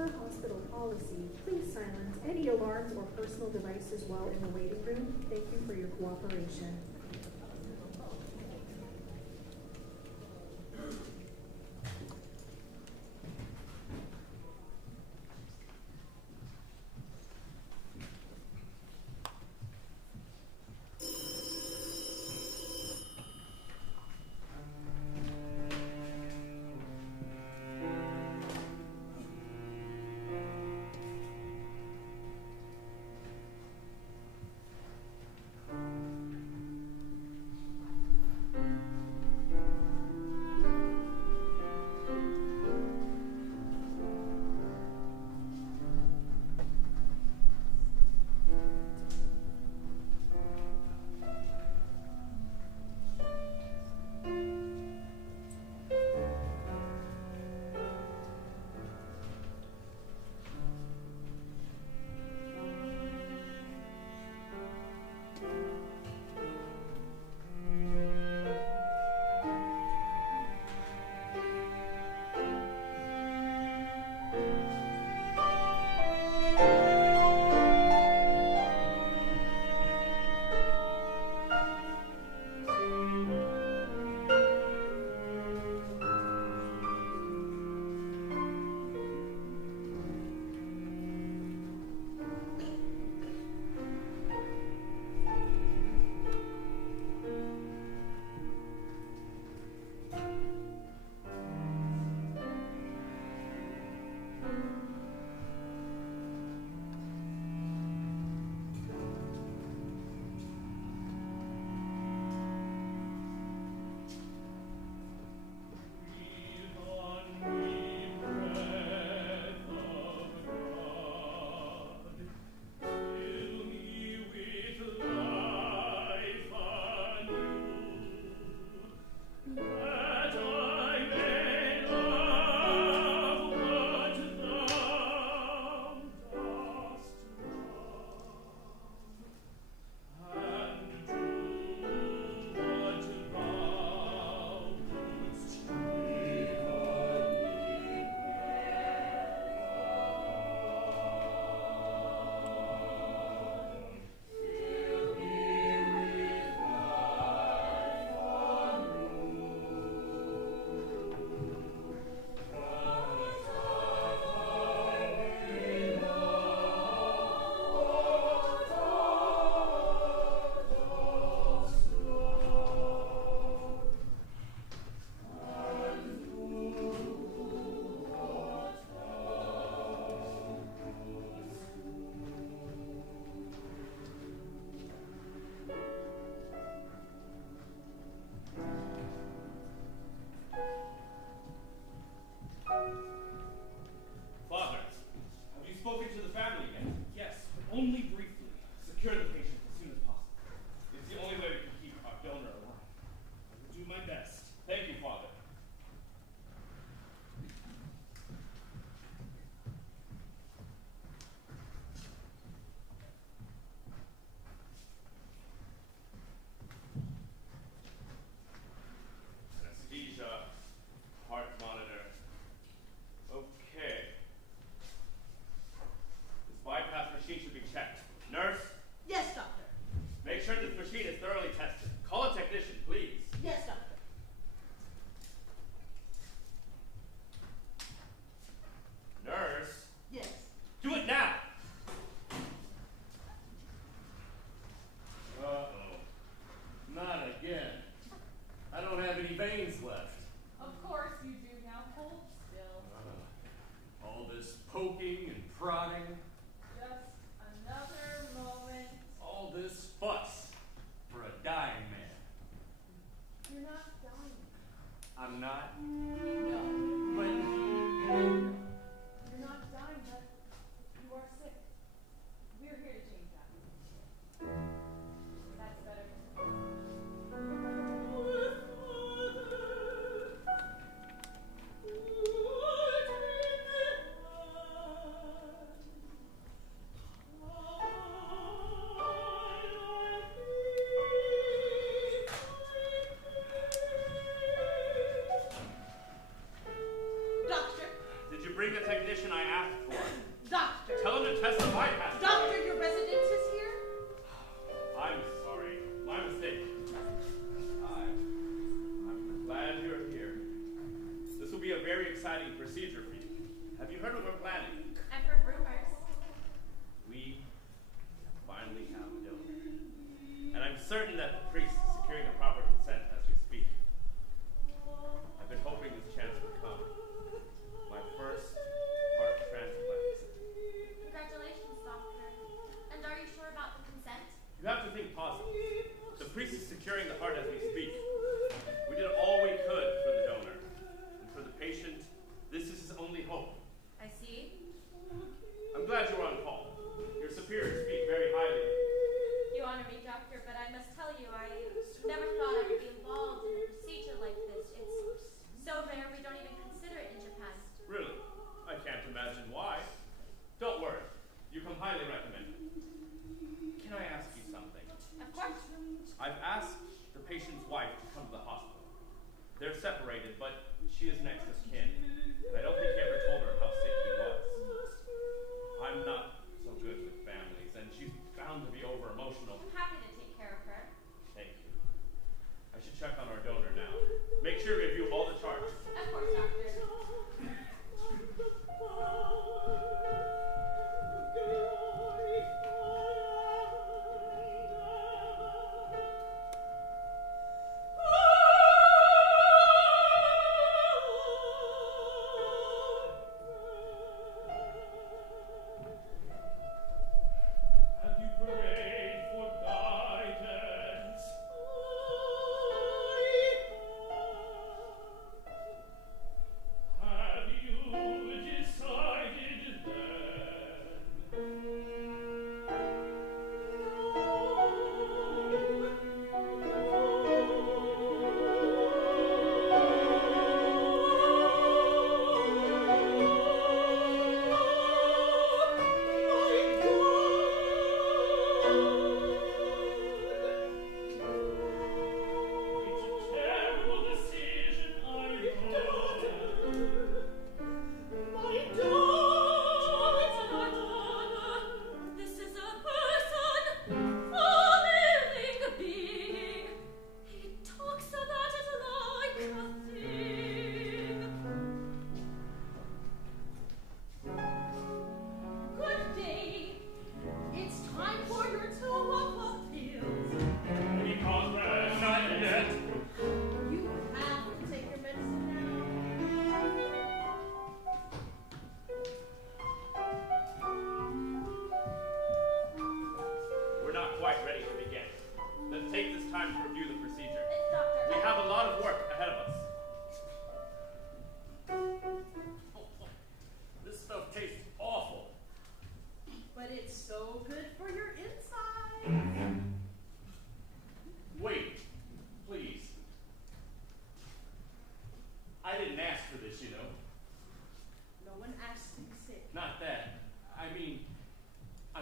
per hospital policy, please silence any alarms or personal devices while in the waiting room. Thank you for your cooperation.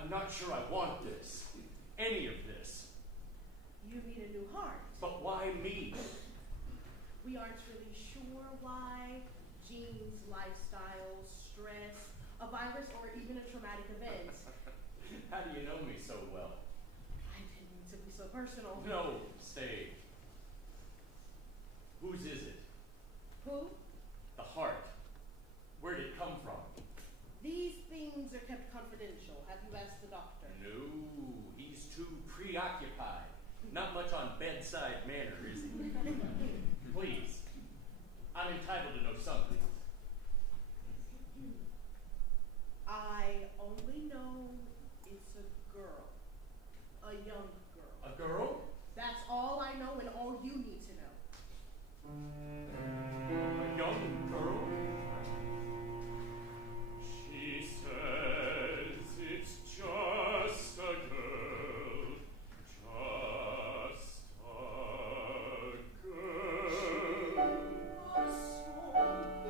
I'm not sure I want this. Any of this. You need a new heart. But why me? We aren't really sure why. Genes, lifestyle, stress, a virus, or even a traumatic event. How do you know me so well? I didn't mean to be so personal. No, stay. Whose is it? Who? The heart. Where did it come from? These things are kept confidential. Have you asked the doctor? No, he's too preoccupied. Not much on bedside manner, is he? Please, I'm entitled to know something. I only know it's a girl. A young girl. A girl? That's all I know and all you need to know. A young girl? She says it's just a girl. Just a girl. She was so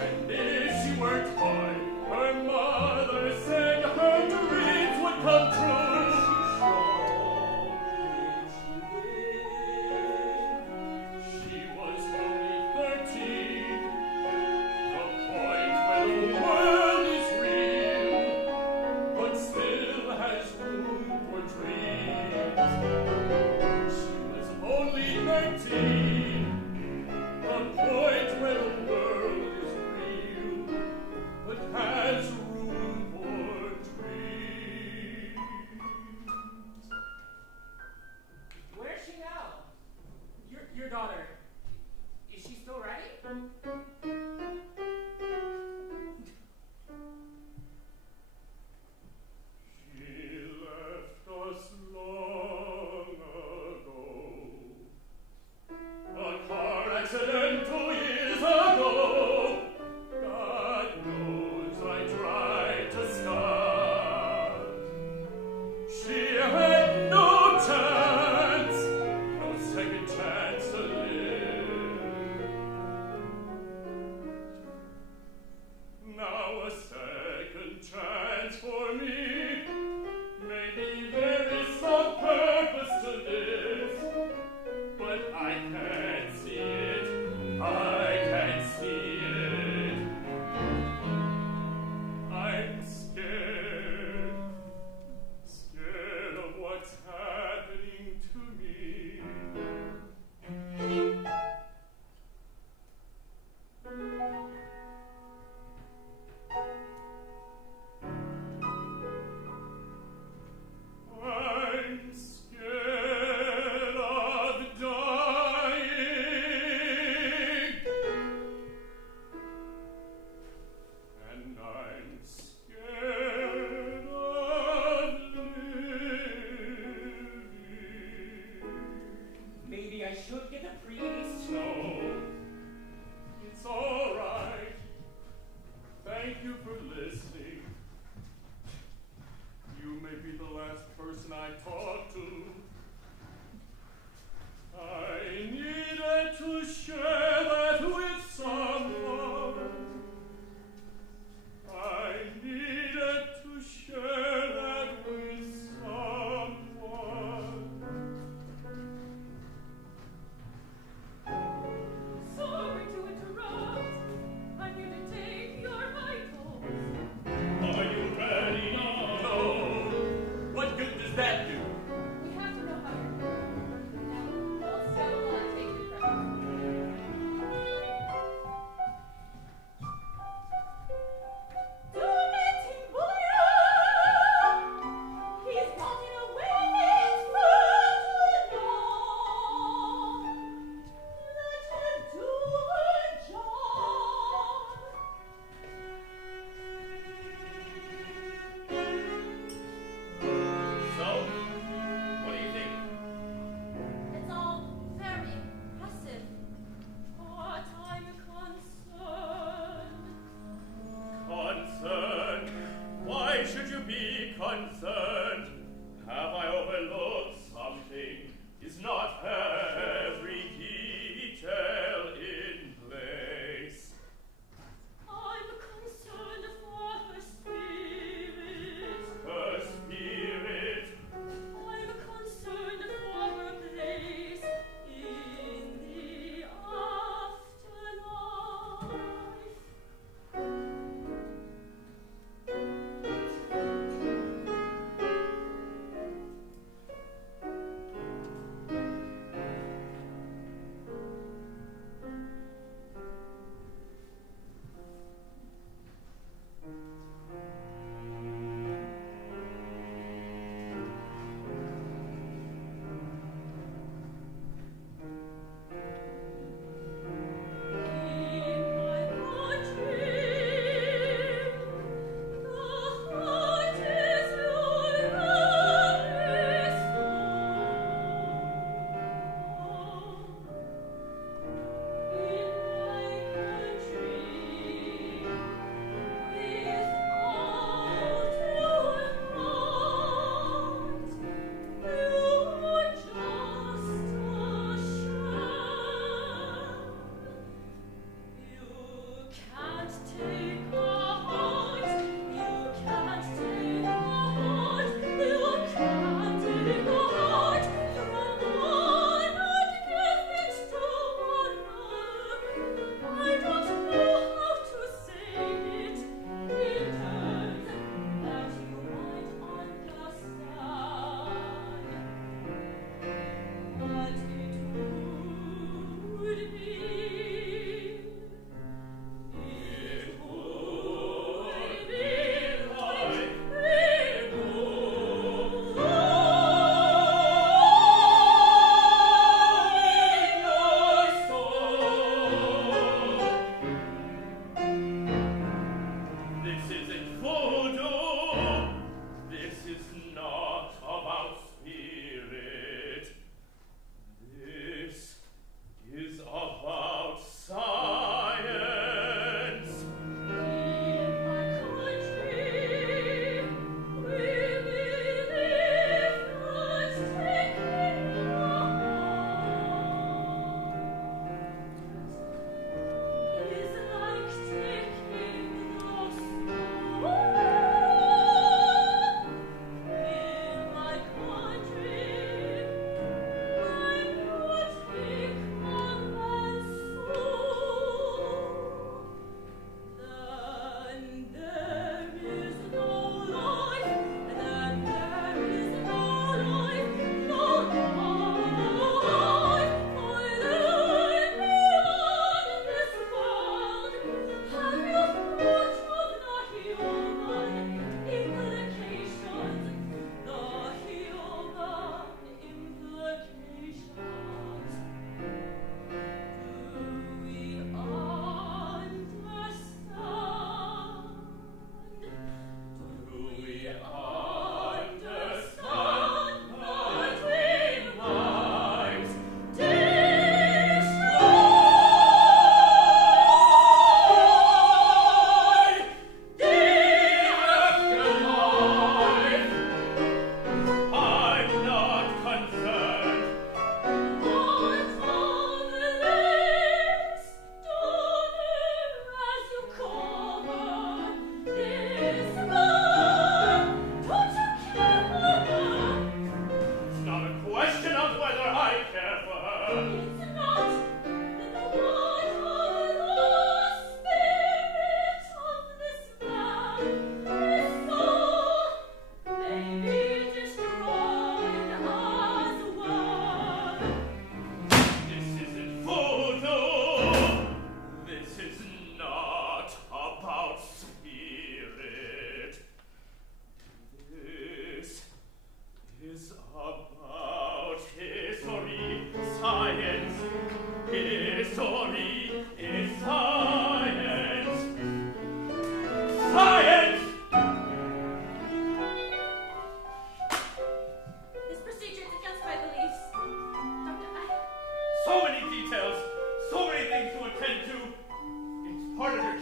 And if she worked hard, her mother said her dreams would come true. She was only 13, the point where the world is real, but still has room for dreams. She was only 13, the point where the world is real, but has room for dreams. Where's she now? Your daughter. Is she still ready? She left us long ago. A car accident 2 years ago. God knows I tried to stop. She had no chance, no second chance to live. Now a second chance for me. Maybe there is some purpose to this, but I can't see it. I can't see it. I'm scared, scared of what's happening to me. I'm scared of dying, and I'm scared of living. Maybe I should get a priest. No, it's all right. Thank you for listening. You may be the last person I talk to. I needed to share that with someone. I needed to share that with someone. Sorry to interrupt. I'm here to take your vitals. Are you ready now? No. What good does that do?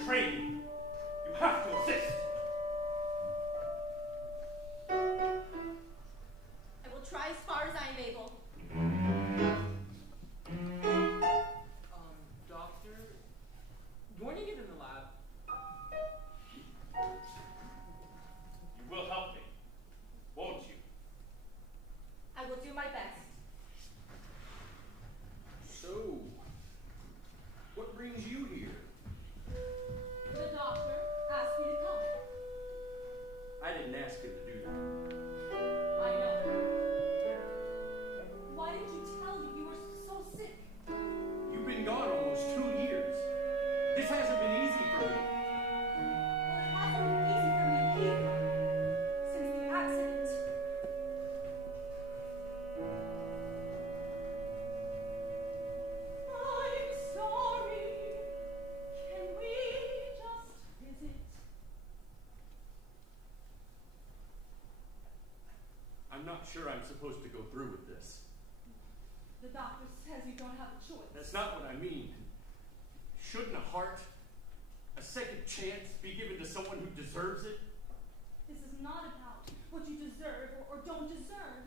training. You have to assist. I will try as far as I am able. Doctor, when you get in the lab, You will help me, won't you? I will do my best. So, what brings you here? The doctor asked me to come. I didn't ask him to do that. I know. Why did you tell me you were so sick? You've been gone almost 2 years. This hasn't been easy for me. Well, it hasn't been easy for me either. Since the accident. I'm sorry. Can we just visit? I'm not sure I'm supposed to go through with this. The doctor says you don't have a choice. That's not what I mean. Shouldn't a heart, a second chance, be given to someone who deserves it? This is not about what you deserve or don't deserve.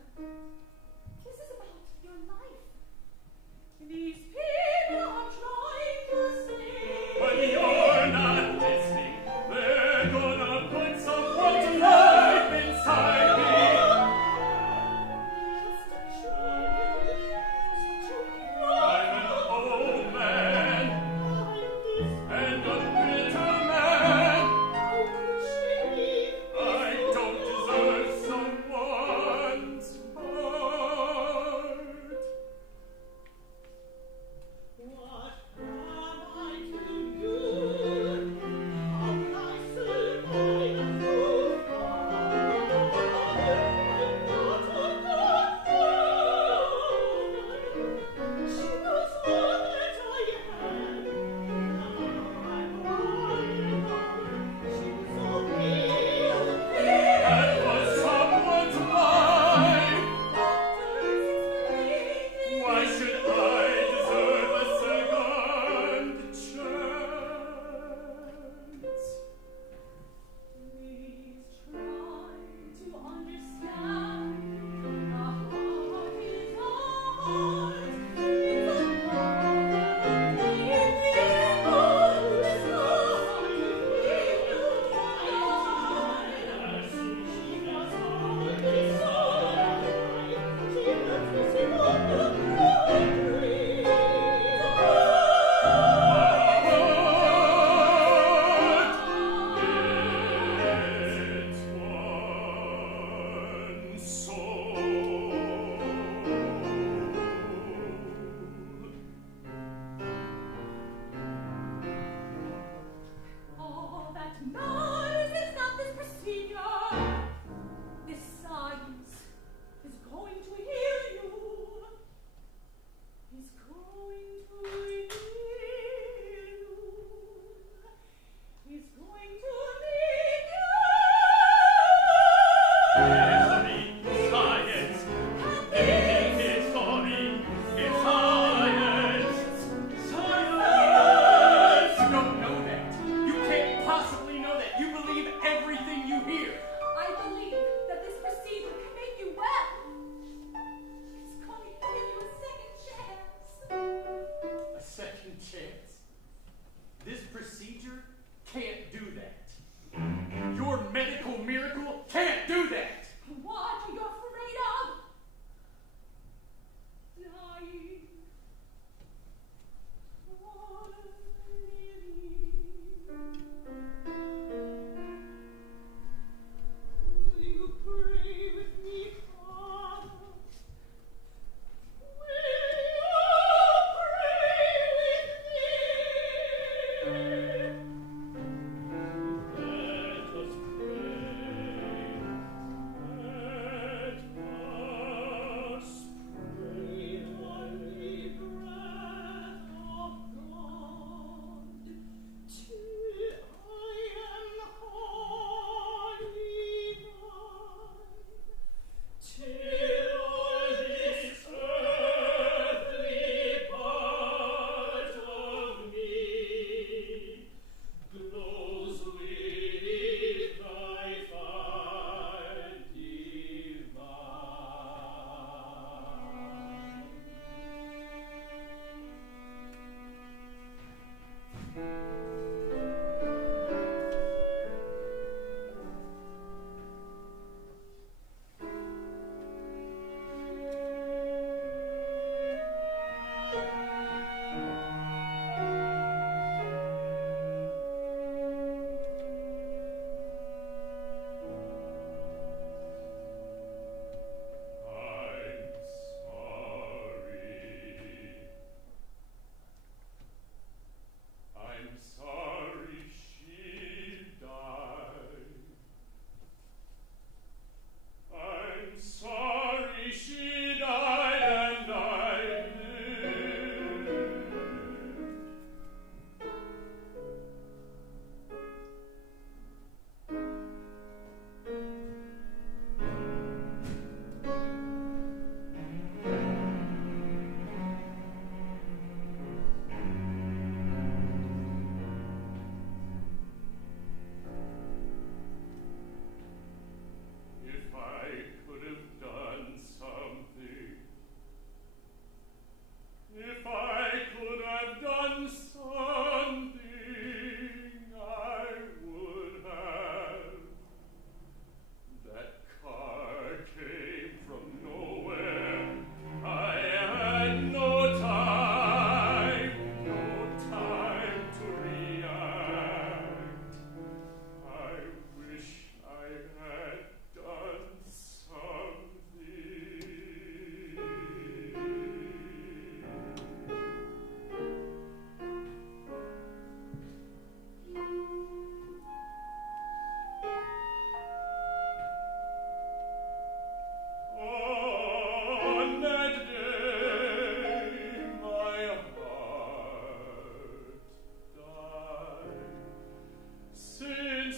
This is about your life. These people are trying to say. But you're not listening. They're gonna put some world to life inside me. Just a child. I'm an old man and a bitter man. I don't deserve someone's heart. What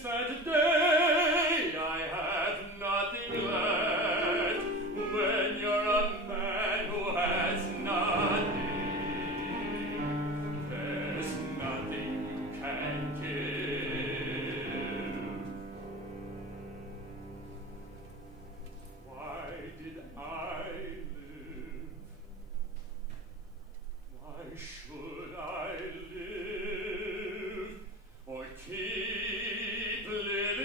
since that day I have nothing left. When you're a man who has nothing, there's nothing you can give. Why did I live? Why should I live or keep living?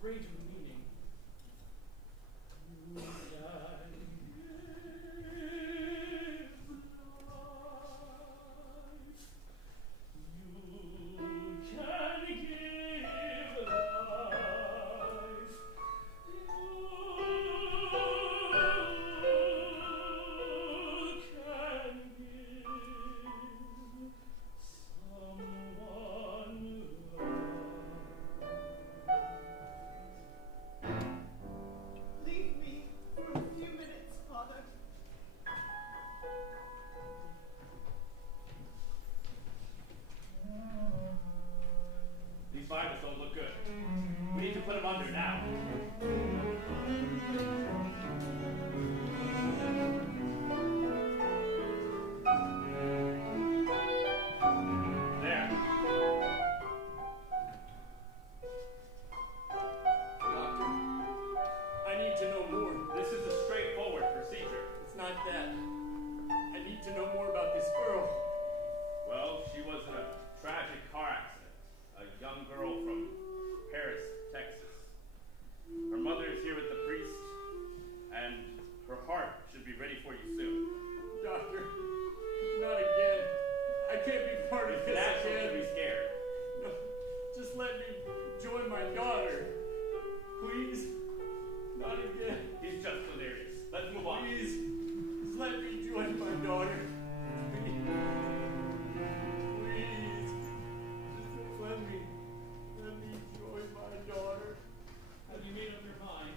greater meaning. You can give life. You can give life. Leave me for a few minutes, Father. These Bibles don't look good. We need to put them under now. There. Doctor, I need to know more. This is a straightforward procedure. It's not that. I need to know more about this girl. Well, she was in a tragic car accident. A young girl from Paris, Texas. Her mother is here with the priest, and her heart should be ready for you soon. Doctor, not again. I can't be part of this again. Be scared. No, just let me join my daughter. Please. Not again. He's just delirious. Let's move on. Please. Just let me join my daughter. Please. Please. Just let me join my daughter. Have you made up your mind?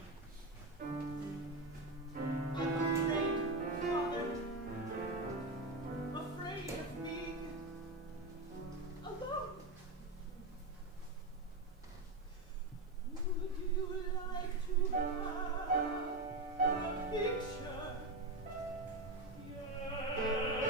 I'm afraid, Father. Afraid of being alone. Would you like to have a picture? Yes.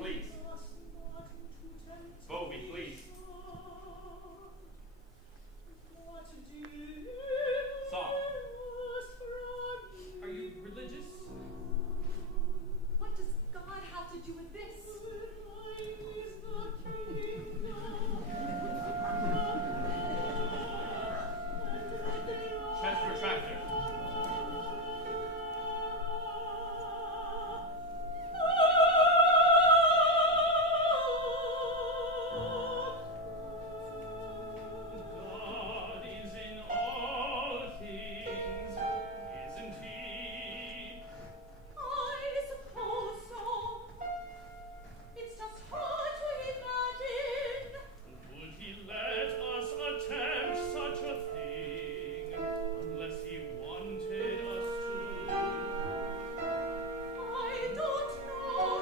please. Bovie, please. Soft. Are you religious? What does God have to do with this? Chest retractor. God is in all things, isn't he? I suppose so. It's just hard to imagine. Would he let us attempt such a thing unless he wanted us to? I don't know.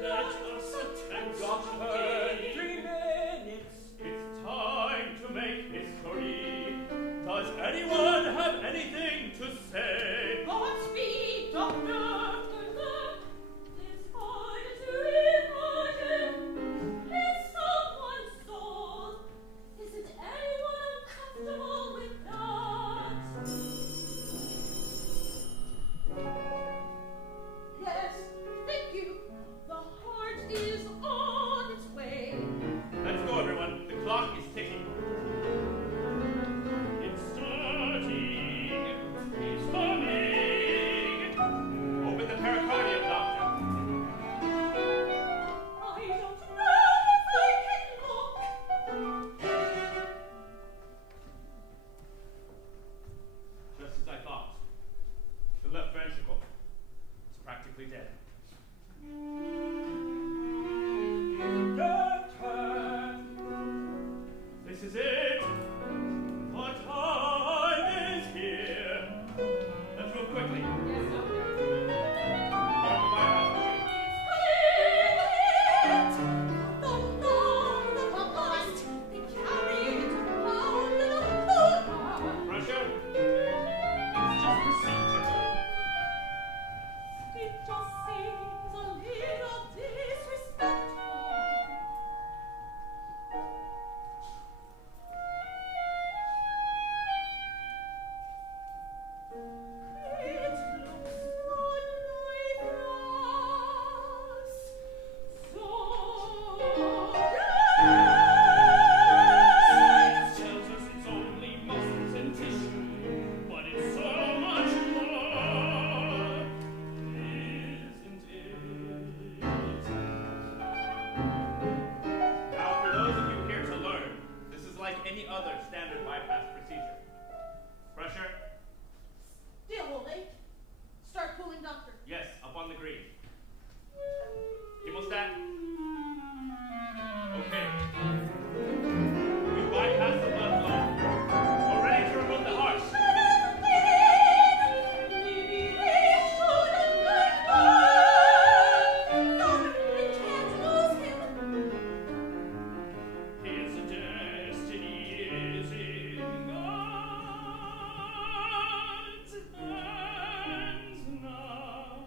Let us attempt such a Doctor, thing. 3 minutes. It's time to make history. Does anyone have anything to say? Godspeed, Doctor. It's hard to imagine. Is someone's soul? Isn't anyone uncomfortable with that? Yes, thank you. The heart is on its way. Let's go, everyone. The clock is ticking. It's starting. It's coming. Open the pericardium, doctor. I don't know if I can look. Just as I thought. The left ventricle is practically dead. Doctor! This is it. Our time is here. Let's move quickly. Yes, Doctor. Grab the bypass machine. Pressure? It's just procedure. It just seems a little disrespectful. It looks unlifeless. So Science tells us it's only muscles and tissue, but it's so much more, isn't it? Now, for those of you here to learn, this is like any other standard bypass procedure. Pressure? Still holding. Start cooling, Doctor. Yes, up on the green. Hemostat? Okay. We bypass the blood flow. We're ready to remove the heart. His destiny is in God's hands now.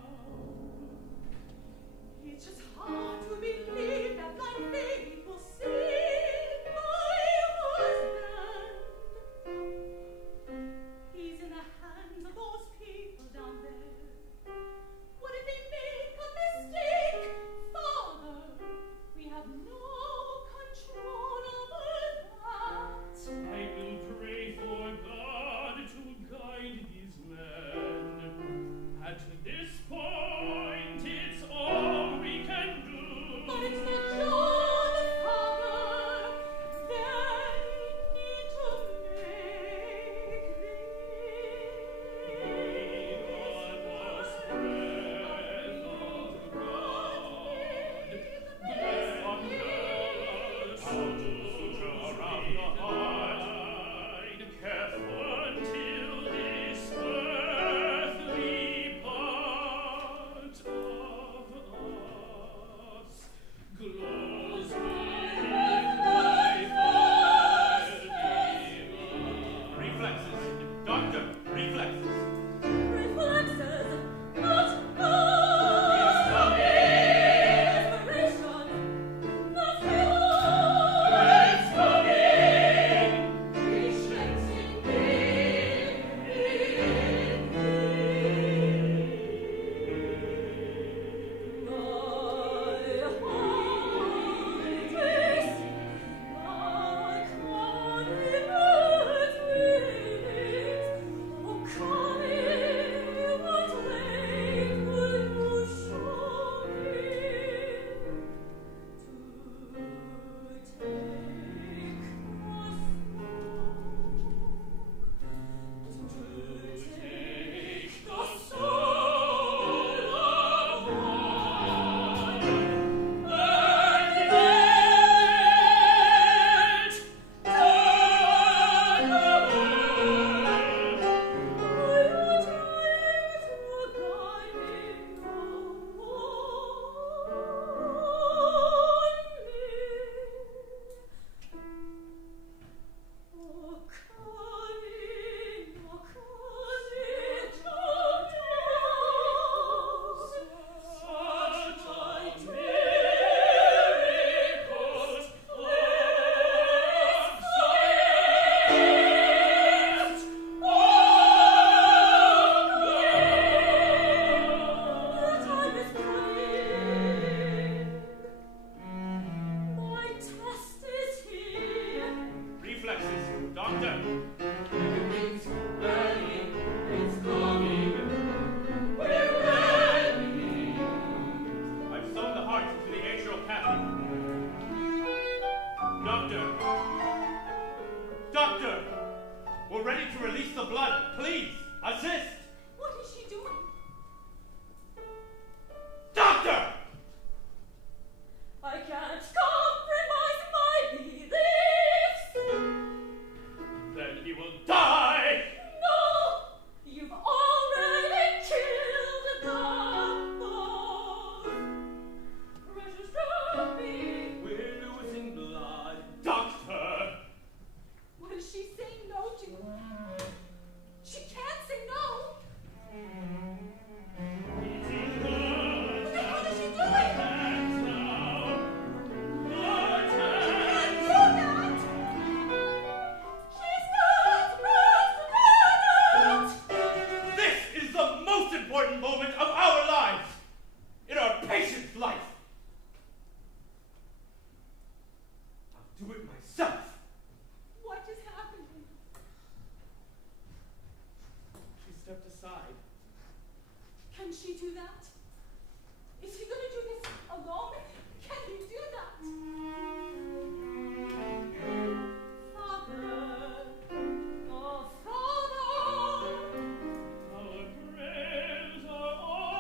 important moment of our lives, in our patient's life. I'll do it myself. What is happening? She stepped aside. Can she do that? Is he gonna do this alone? Can he do that? Father, oh Father, Our prayers are all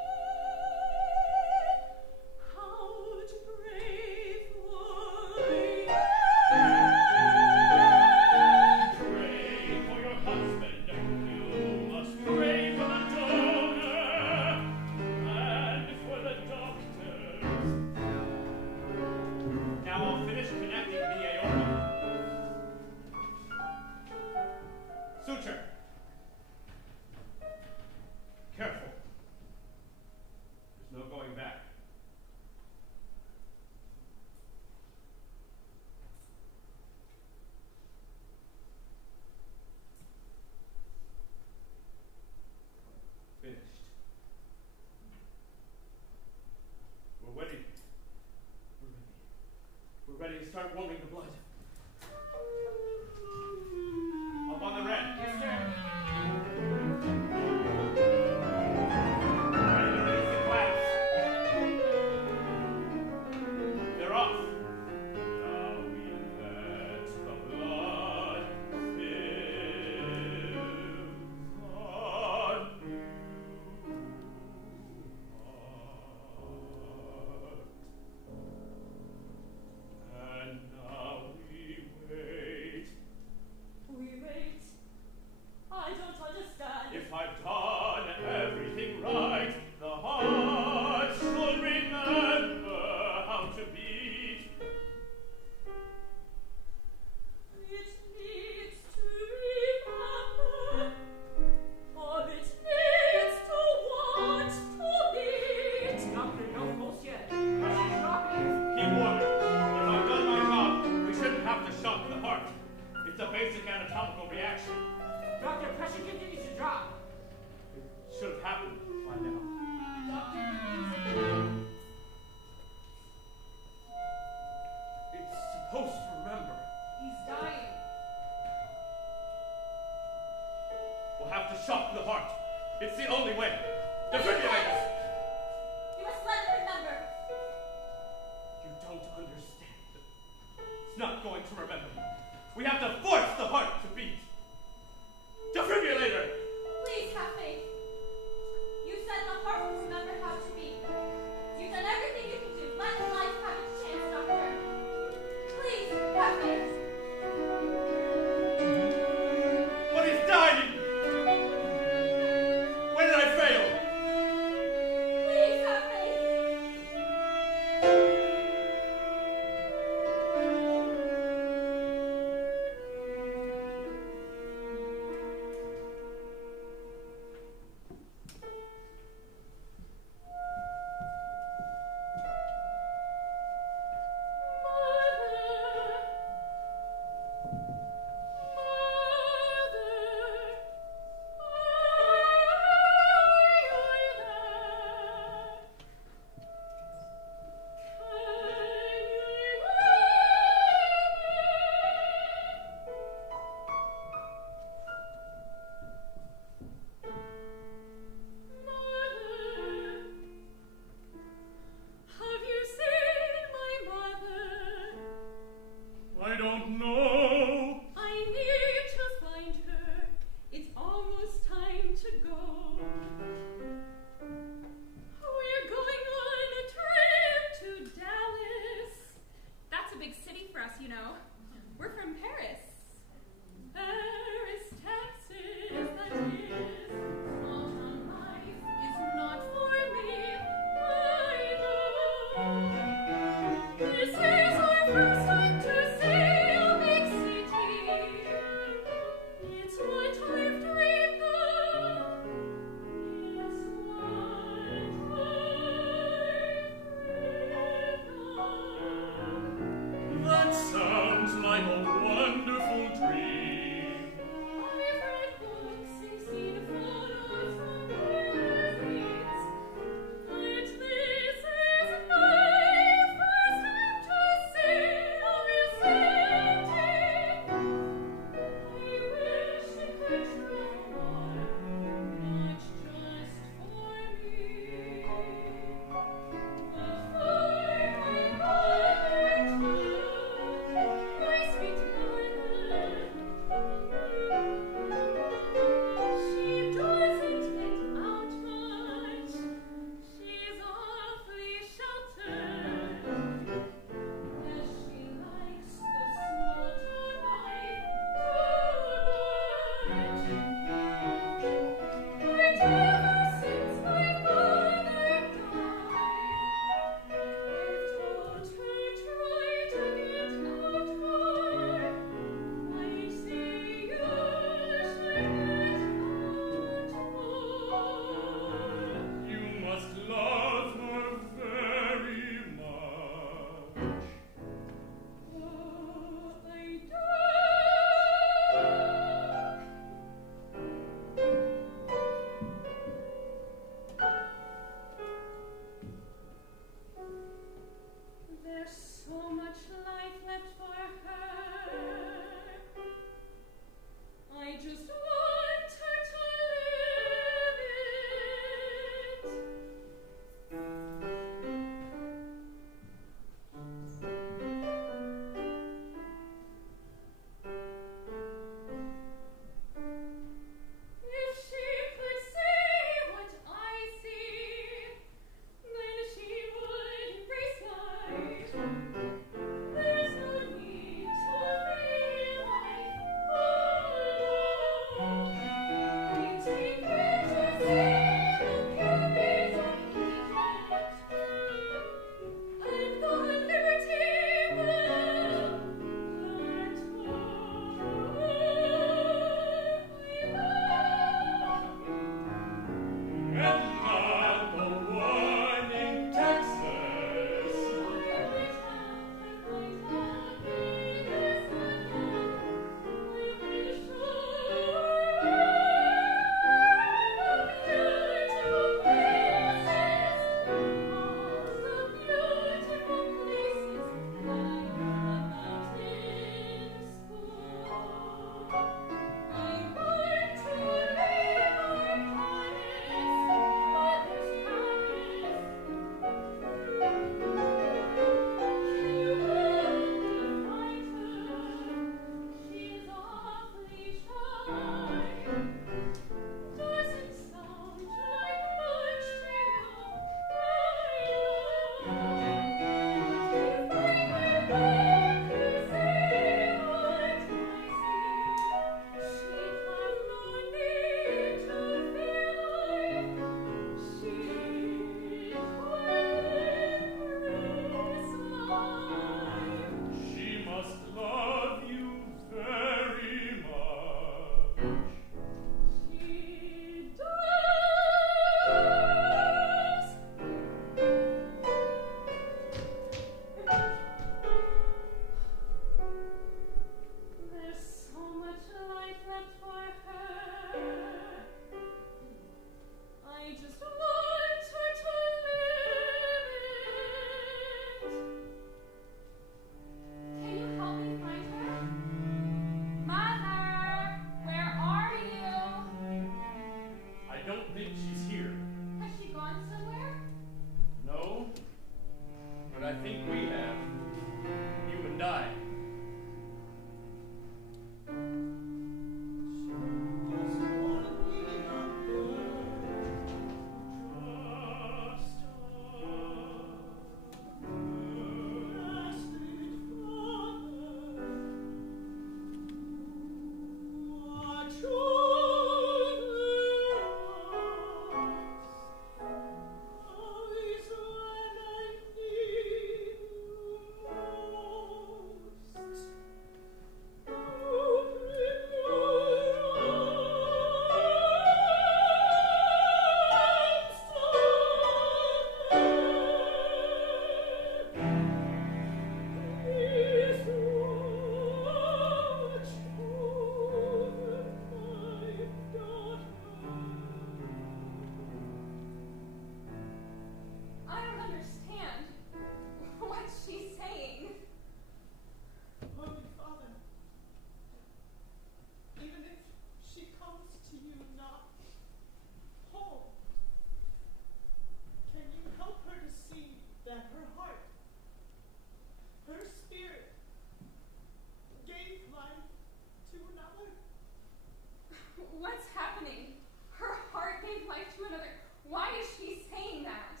What's happening? Her heart gave life to another. Why is she saying that?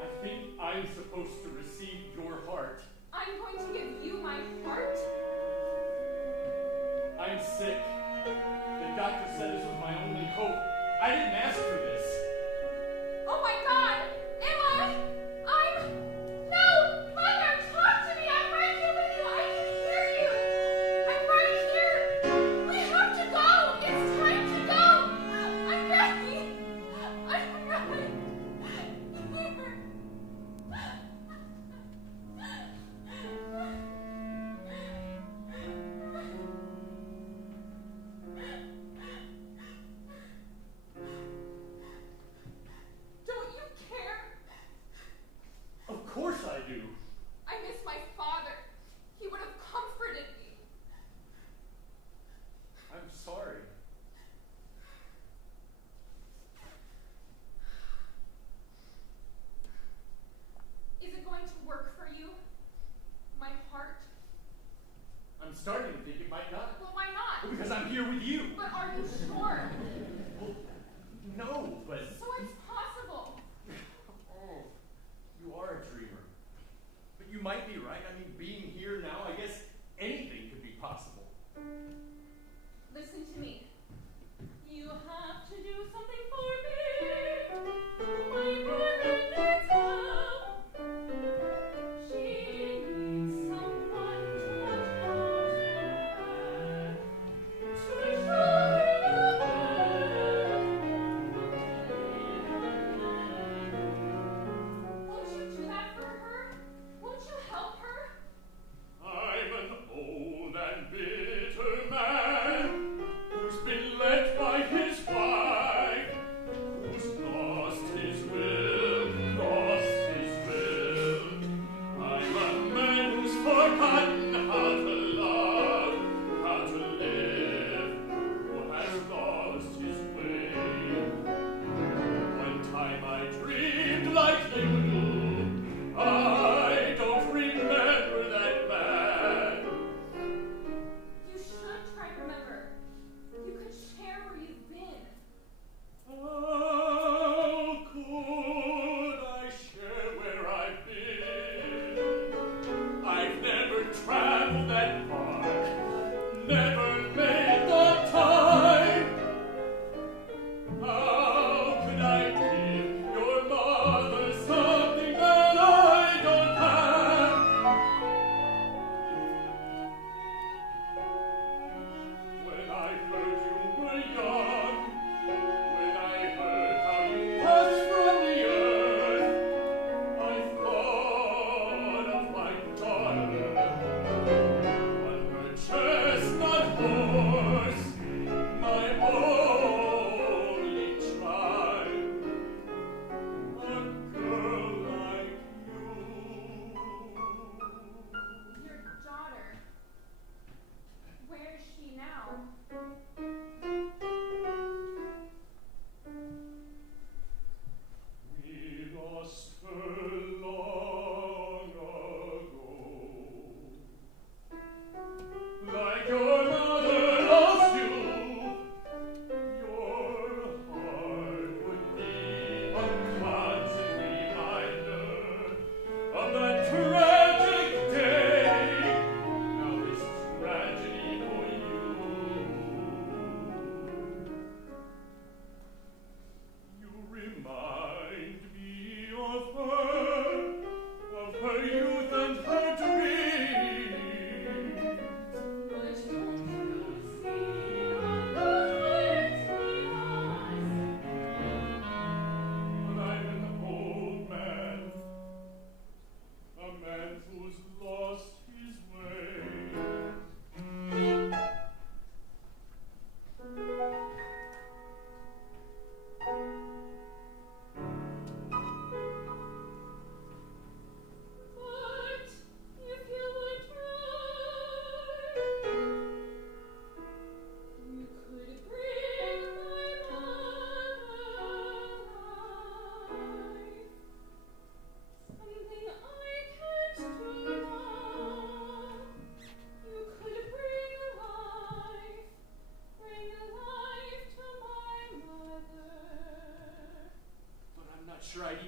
I think I'm supposed to receive your heart. I'm going to give you my heart? I'm sick. The doctor said this was my only hope. I didn't ask for this. Oh my God! No! Mother, talk to me! I'm right here with you! I can hear you! I'm right here! We have to go! It's time to go! I'm ready! I'm ready! Here!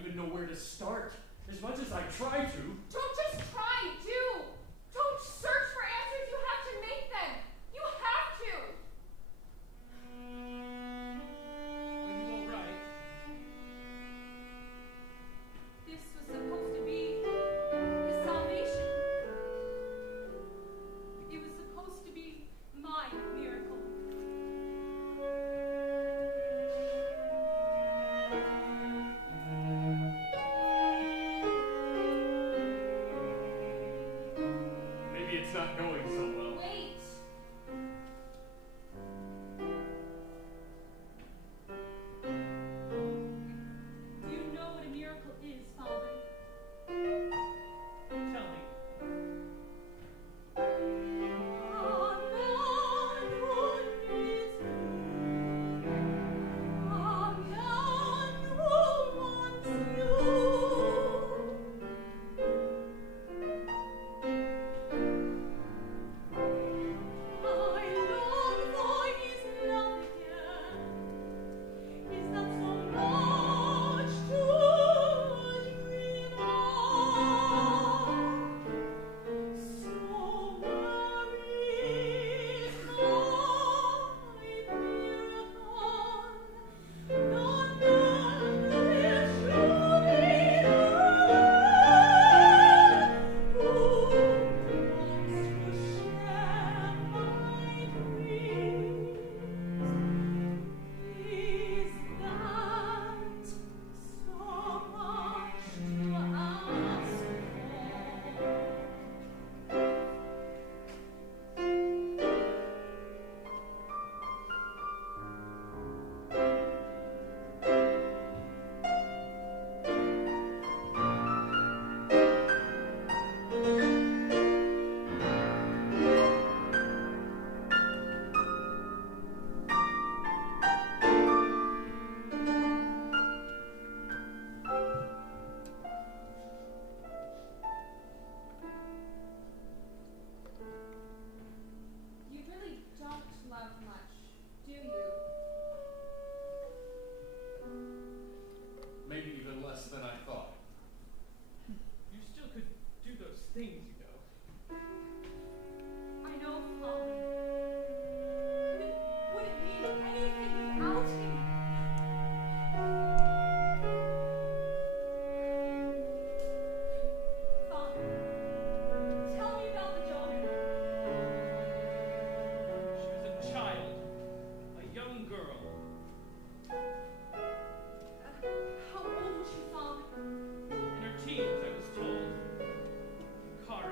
even know where to start. As much as I try to. Don't just try, do! Don't search for answers, you have to make them! You have to! Are you all right? This was supposed to be his salvation. It was supposed to be my miracle. Maybe it's not going so well. Wait! Do you know what a miracle is, Father? Tell me. You really don't love much, do you? Maybe even less than I thought. You still could do those things, you know. I know, Father. But would it mean anything without him? Father, tell me about the daughter. She was a child, a young girl. How old was she, Father? In her teens, I was told. Car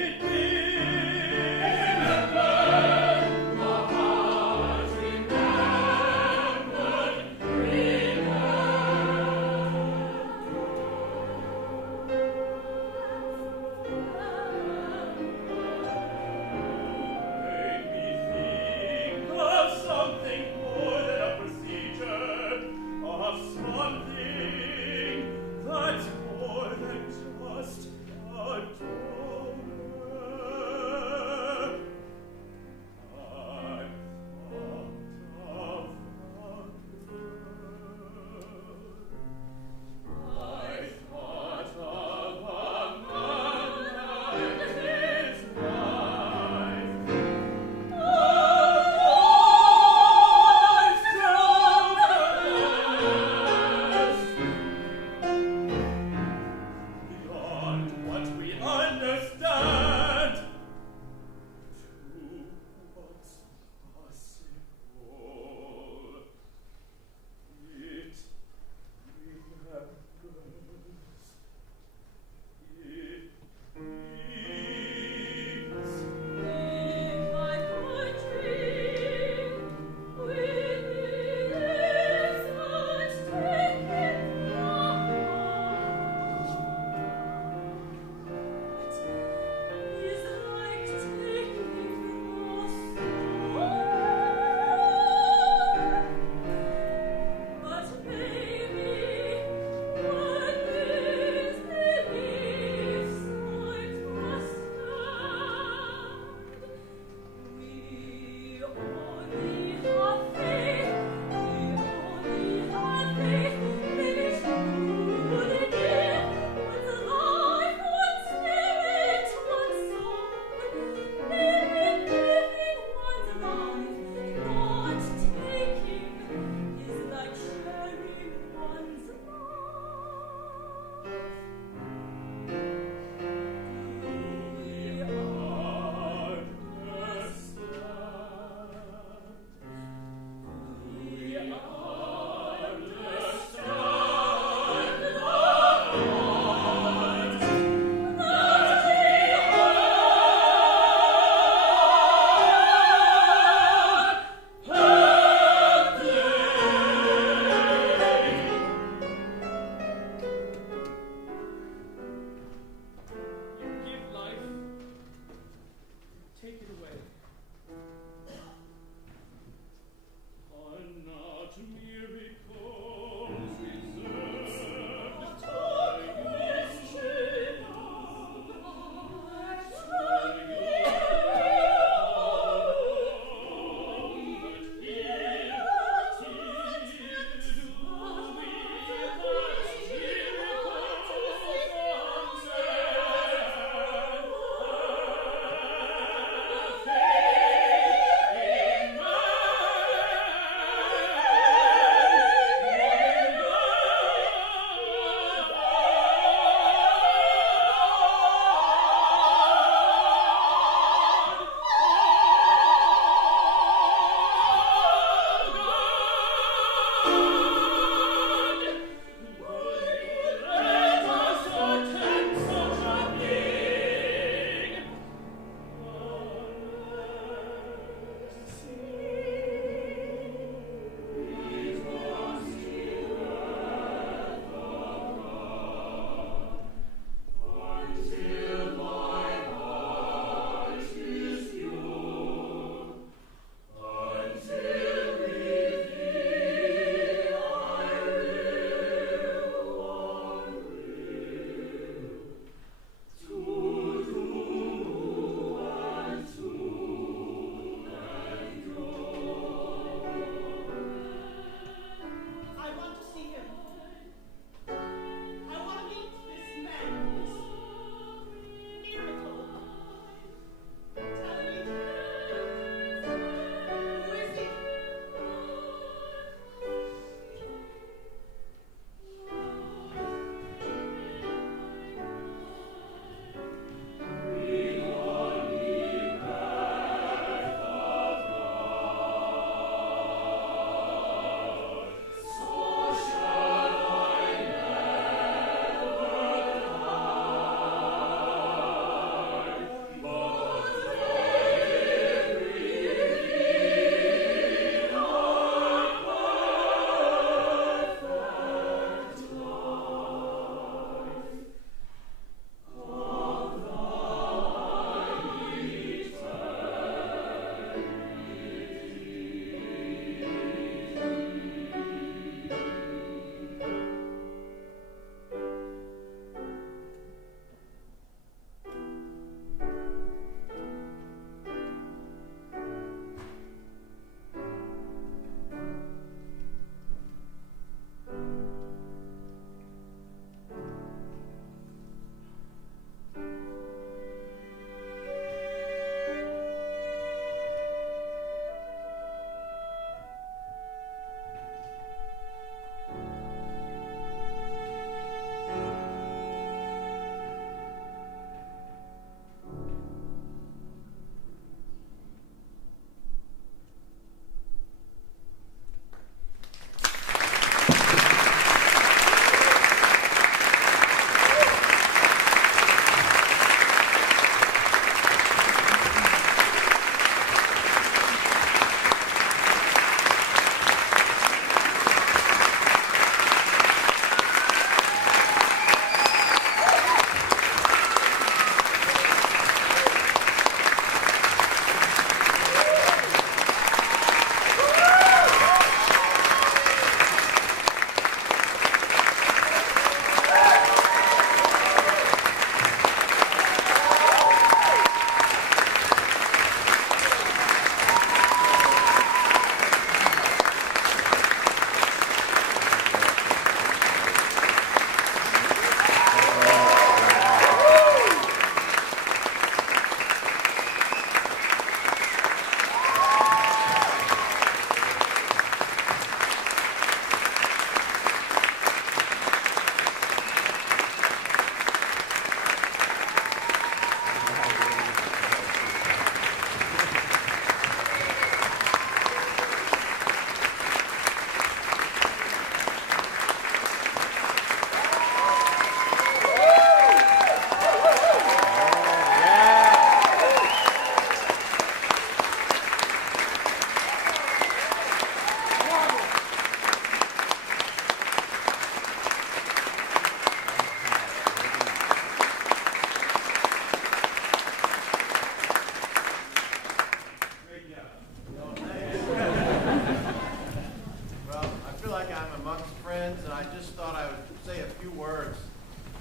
It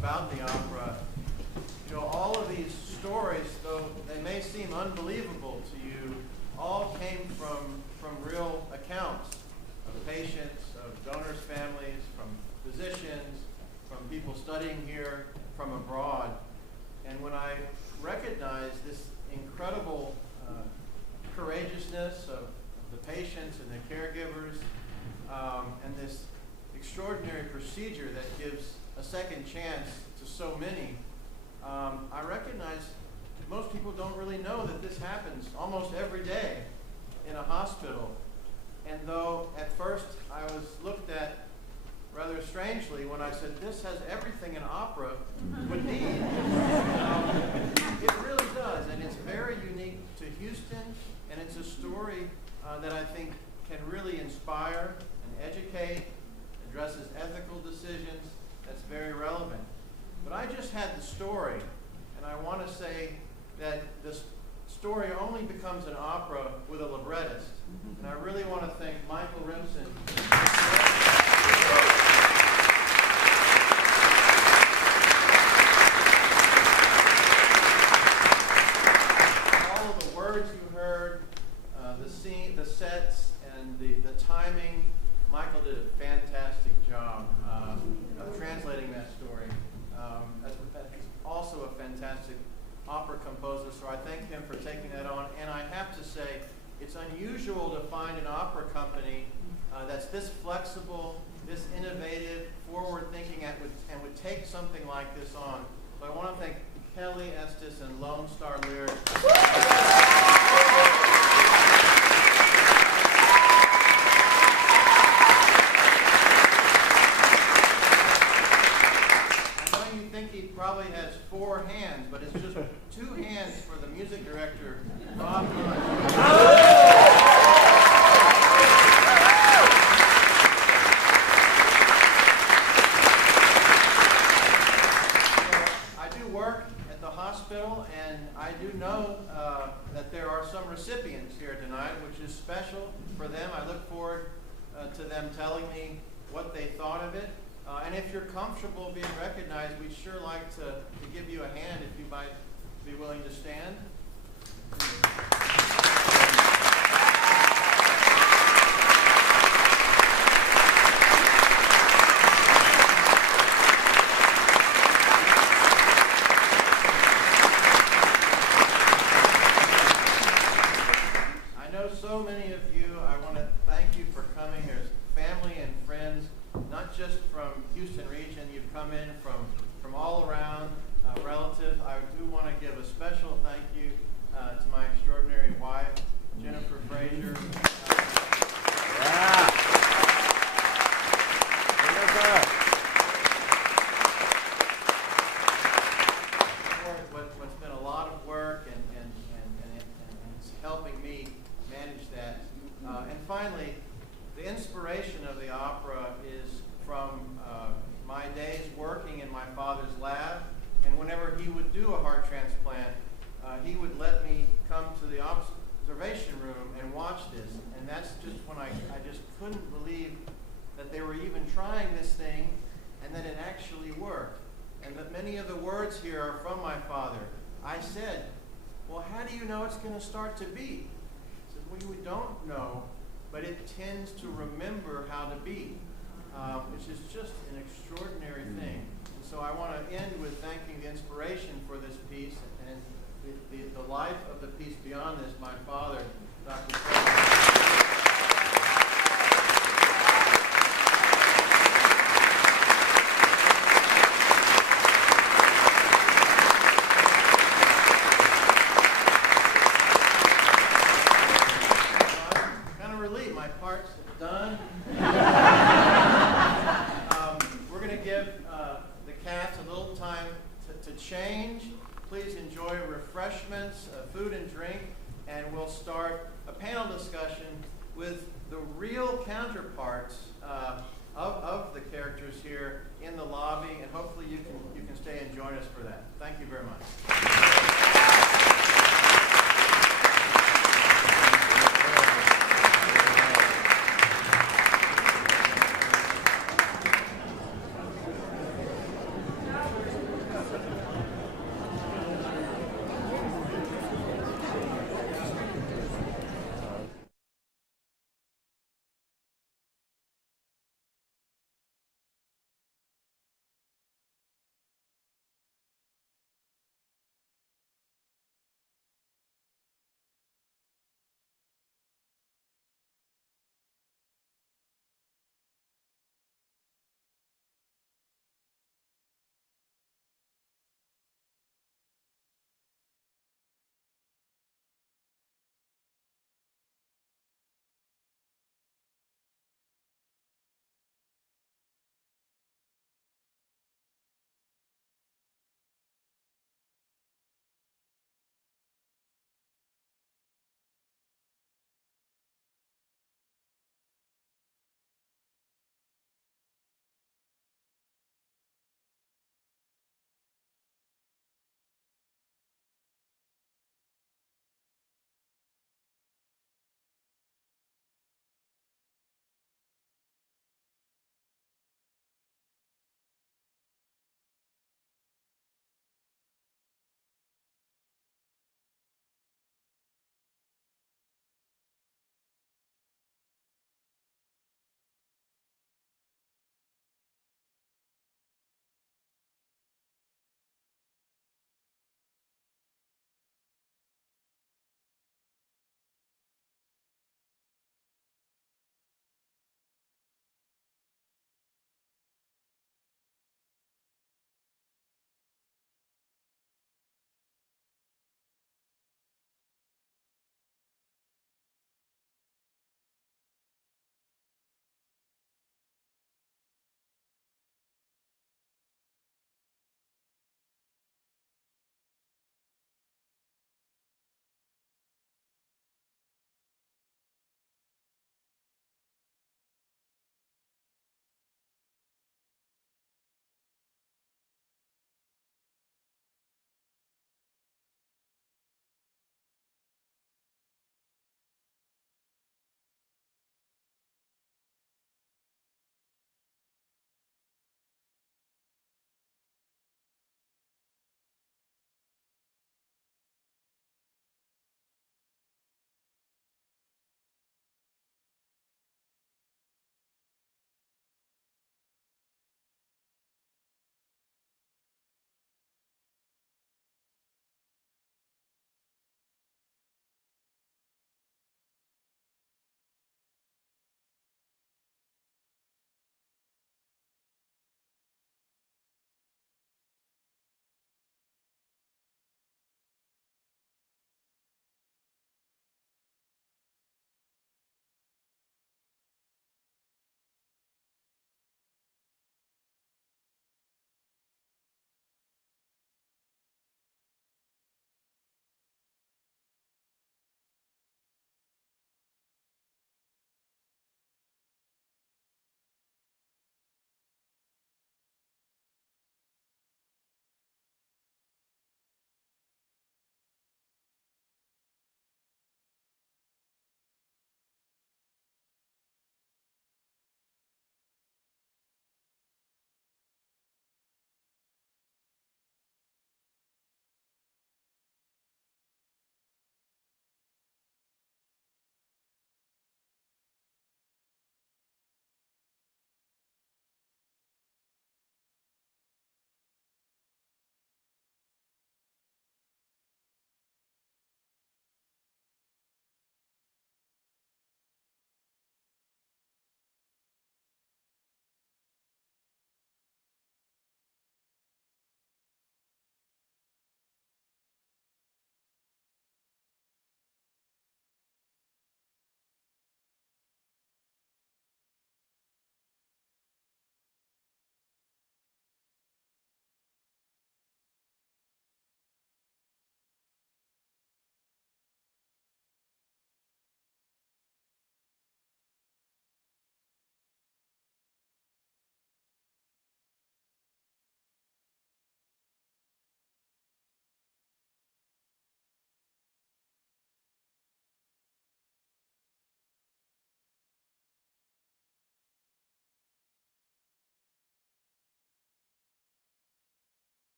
about the opera. You know, all of these stories, though they may seem unbelievable to you, all came from real accounts of patients, of donors' families, from physicians, from people studying here, from abroad. And when I recognized this incredible courageousness of the patients and the caregivers, and this extraordinary procedure that gives a second chance to so many, I recognize most people don't really know that this happens almost every day in a hospital. And though at first I was looked at rather strangely when I said, this has everything an opera would need, it really does. And it's very unique to Houston, and it's a story that I think can really inspire and educate, addresses ethical decisions that's very relevant. But I just had the story, and I want to say that this story only becomes an opera with a librettist. And I really want to thank Michael Rimson. All of the words you heard, the scene, the sets, and the timing, Michael did a fantastic job of translating that story. He's also a fantastic opera composer, so I thank him for taking that on. And I have to say, it's unusual to find an opera company that's this flexible, this innovative, forward-thinking, and would take something like this on. So I want to thank Kelly Estes and Lone Star Lyrics. He probably has 4 hands, but it's just 2 hands for the music director, Rob Hunt. I do work at the hospital, and I do know that there are some recipients here tonight, which is special for them. I look forward to them telling me what they thought of it. And if you're comfortable being recognized, we'd sure like to give you a hand if you might be willing to stand. I know so many of you. I want to thank you for coming. There's family and friends, not just from Houston region. You've come in from all around, relatives. I do want to give a special thank you to my extraordinary wife, Jennifer Frazier. What's been a lot of work, and it's helping me manage that. And finally, the inspiration of the opera is from my days working in my father's lab, and whenever he would do a heart transplant, he would let me come to the observation room and watch this. And that's just when I just couldn't believe that they were even trying this thing and that it actually worked. And that many of the words here are from my father. I said, well, how do you know it's going to start to beat? He said, well, we don't know, but it tends to remember how to beat, which is just an extraordinary thing. And so I want to end with thanking the inspiration for this piece and the life of the piece beyond this, my father, Dr. I'm kind of relieved. My part's done. We're going to give the cast a little time to change. Please enjoy refreshments, food and drink, and we'll start a panel discussion with the real counterparts of the characters here in the lobby, and hopefully you can stay and join us for that. Thank you very much.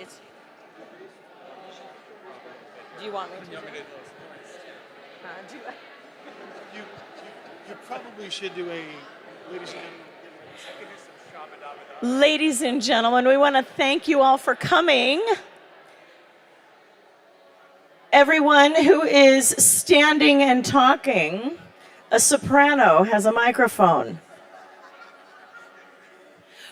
It's. Do you want me to? Do you, You probably should do a, ladies and gentlemen. Ladies and gentlemen, we want to thank you all for coming. Everyone who is standing and talking, a soprano has a microphone.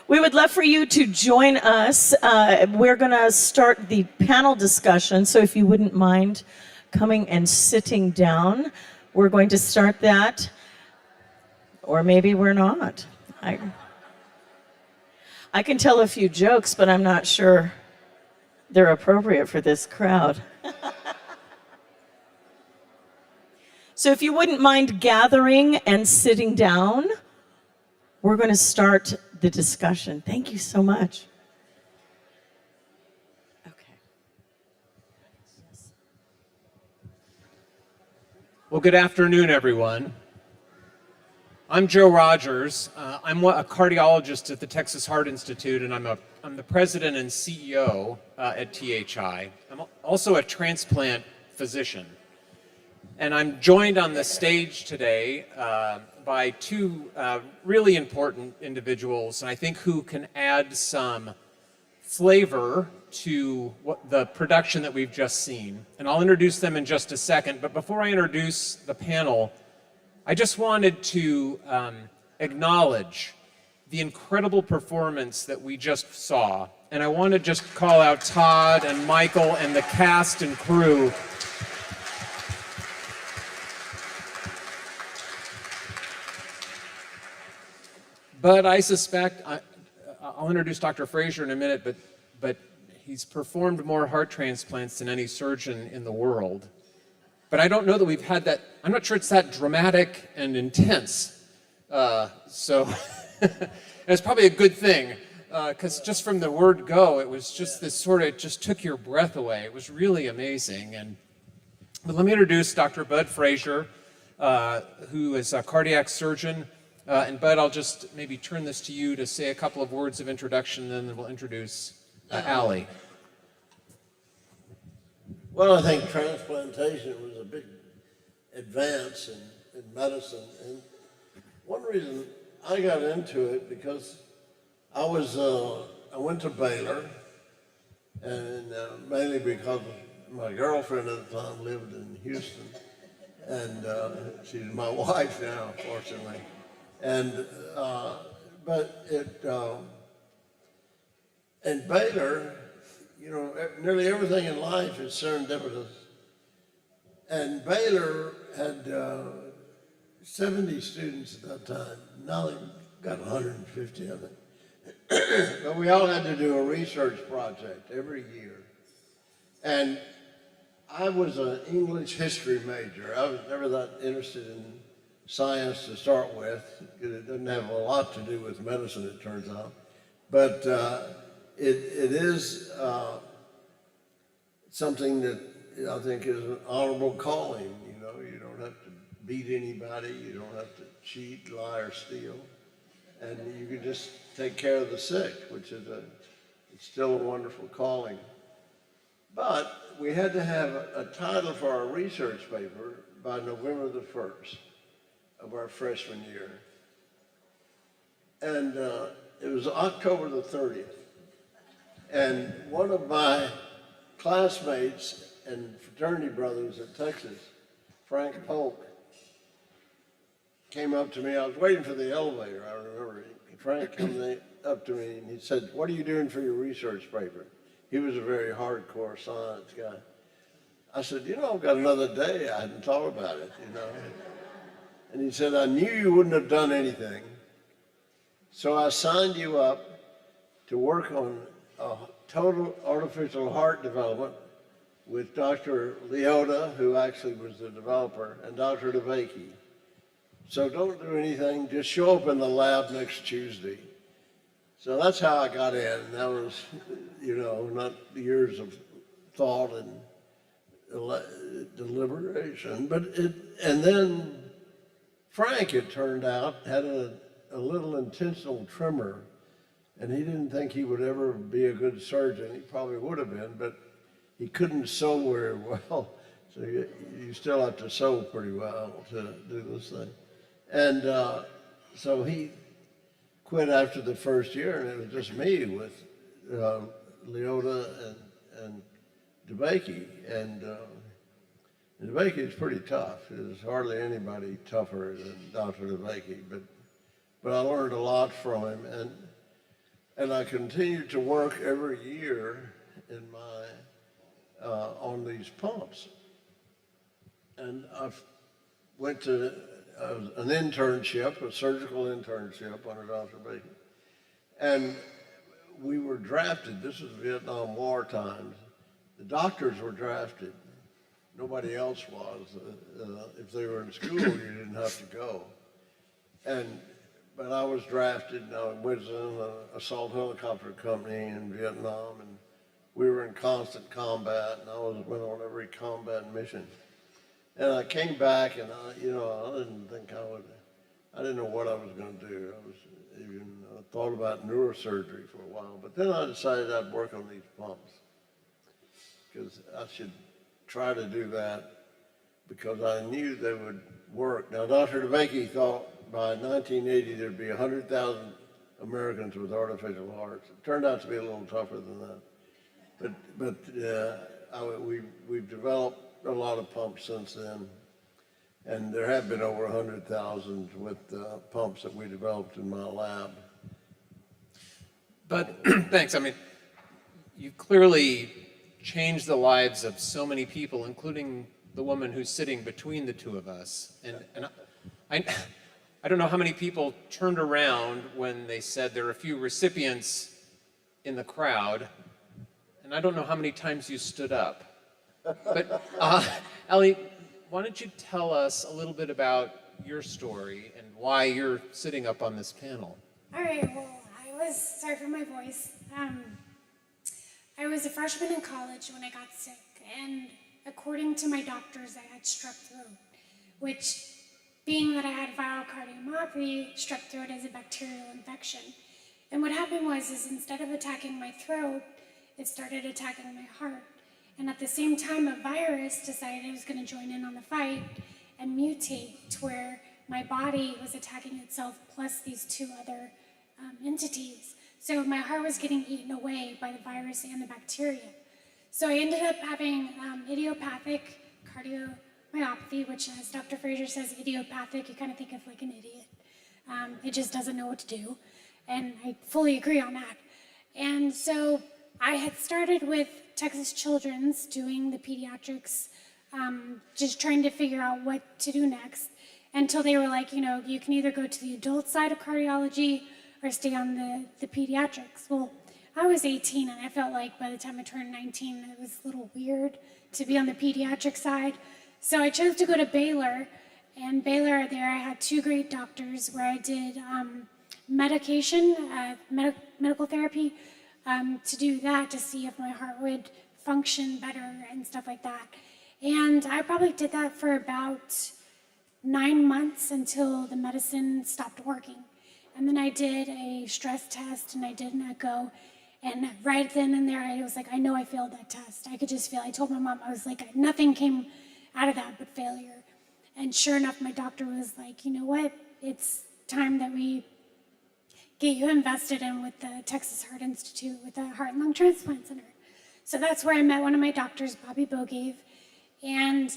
We would love for you to join us. We're going to start the panel discussion, so if you wouldn't mind coming and sitting down, we're going to start that, or maybe we're not. I can tell a few jokes, but I'm not sure they're appropriate for this crowd. So if you wouldn't mind gathering and sitting down, we're going to start the discussion. Thank you so much. Okay. Well, good afternoon, everyone. I'm Joe Rogers. I'm a cardiologist at the Texas Heart Institute, and I'm the president and CEO at THI. I'm also a transplant physician. And I'm joined on the stage today by two really important individuals, and I think who can add some flavor to the production that we've just seen. And I'll introduce them in just a second, but before I introduce the panel, I just wanted to acknowledge the incredible performance that we just saw. And I want to just call out Todd and Michael and the cast and crew. But I suspect, I'll introduce Dr. Frazier in a minute, but he's performed more heart transplants than any surgeon in the world. But I don't know that we've had that, I'm not sure it's that dramatic and intense. So it's probably a good thing, because just from the word go, it was just this sort of, it just took your breath away. It was really amazing. But let me introduce Dr. Bud Frazier, who is a cardiac surgeon. And Bud, I'll just maybe turn this to you to say a couple of words of introduction, and then we'll introduce Allie. Well, I think transplantation was a big advance in medicine. And one reason I got into it, because I went to Baylor, and mainly because my girlfriend at the time lived in Houston, and she's my wife now, fortunately. And in Baylor, you know, nearly everything in life is serendipitous. And Baylor had 70 students at that time. Now they've got 150 of it. But we all had to do a research project every year. And I was an English history major. I was never that interested in science to start with, because it doesn't have a lot to do with medicine, it turns out. But it is something that I think is an honorable calling. You know, you don't have to beat anybody, you don't have to cheat, lie, or steal, and you can just take care of the sick, which is it's still a wonderful calling. But we had to have a title for our research paper by November the 1st. Of our freshman year. And it was October the 30th. And one of my classmates and fraternity brothers at Texas, Frank Polk, came up to me. I was waiting for the elevator, I remember. Frank came up to me and he said, "What are you doing for your research paper?" He was a very hardcore science guy. I said, "You know, I've got another day. I hadn't thought about it, you know." And he said, "I knew you wouldn't have done anything, so I signed you up to work on a total artificial heart development with Dr. Leota, who actually was the developer, and Dr. DeVakey. So don't do anything, just show up in the lab next Tuesday." So that's how I got in. That was, you know, not years of thought and deliberation, and then Frank, it turned out, had a little intentional tremor And he didn't think he would ever be a good surgeon. He probably would have been, but he couldn't sew very well. So you still have to sew pretty well to do this thing. And so he quit after the first year, and it was just me with Leota and DeBakey. And DeBakey is pretty tough. There's hardly anybody tougher than Dr. DeBakey, but I learned a lot from him, and I continued to work every year in my on these pumps. And I went to an internship, a surgical internship under Dr. Bakey. And we were drafted, this was Vietnam War times. The doctors were drafted. Nobody else was. If they were in school, you didn't have to go. But I was drafted, and I was in an assault helicopter company in Vietnam, and we were in constant combat, and I went on every combat mission. And I came back, and I didn't think I didn't know what I was going to do. I thought about neurosurgery for a while, but then I decided I'd work on these pumps because I should try to do that because I knew they would work. Now, Dr. DeBakey thought by 1980 there'd be 100,000 Americans with artificial hearts. It turned out to be a little tougher than that. But we've developed a lot of pumps since then, and there have been over 100,000 with pumps that we developed in my lab. But thanks. I mean, you clearly changed the lives of so many people, including the woman who's sitting between the two of us. And I don't know how many people turned around when they said there are a few recipients in the crowd, and I don't know how many times you stood up. But Ellie, why don't you tell us a little bit about your story and why you're sitting up on this panel? All right, well, sorry for my voice. I was a freshman in college when I got sick, and according to my doctors, I had strep throat, which, being that I had viral cardiomyopathy, strep throat is a bacterial infection. And what happened was instead of attacking my throat, it started attacking my heart. And at the same time, a virus decided it was going to join in on the fight and mutate to where my body was attacking itself plus these two other entities. So my heart was getting eaten away by the virus and the bacteria. So I ended up having idiopathic cardiomyopathy, which, as Dr. Fraser says, idiopathic, you kind of think of like an idiot. It just doesn't know what to do. And I fully agree on that. And so I had started with Texas Children's doing the pediatrics, just trying to figure out what to do next, until they were like, you can either go to the adult side of cardiology or stay on the pediatrics. Well, I was 18, and I felt like by the time I turned 19, it was a little weird to be on the pediatric side. So I chose to go to Baylor, and Baylor, there I had two great doctors where I did medical therapy, to do that, to see if my heart would function better and stuff like that. And I probably did that for about 9 months until the medicine stopped working. And then I did a stress test and I did an echo. And right then and there, I was like, I know I failed that test. I could just feel, I told my mom, I was like, nothing came out of that but failure. And sure enough, my doctor was like, you know what? It's time that we get you invested in with the Texas Heart Institute, with the Heart and Lung Transplant Center. So that's where I met one of my doctors, Bobby Bogave, and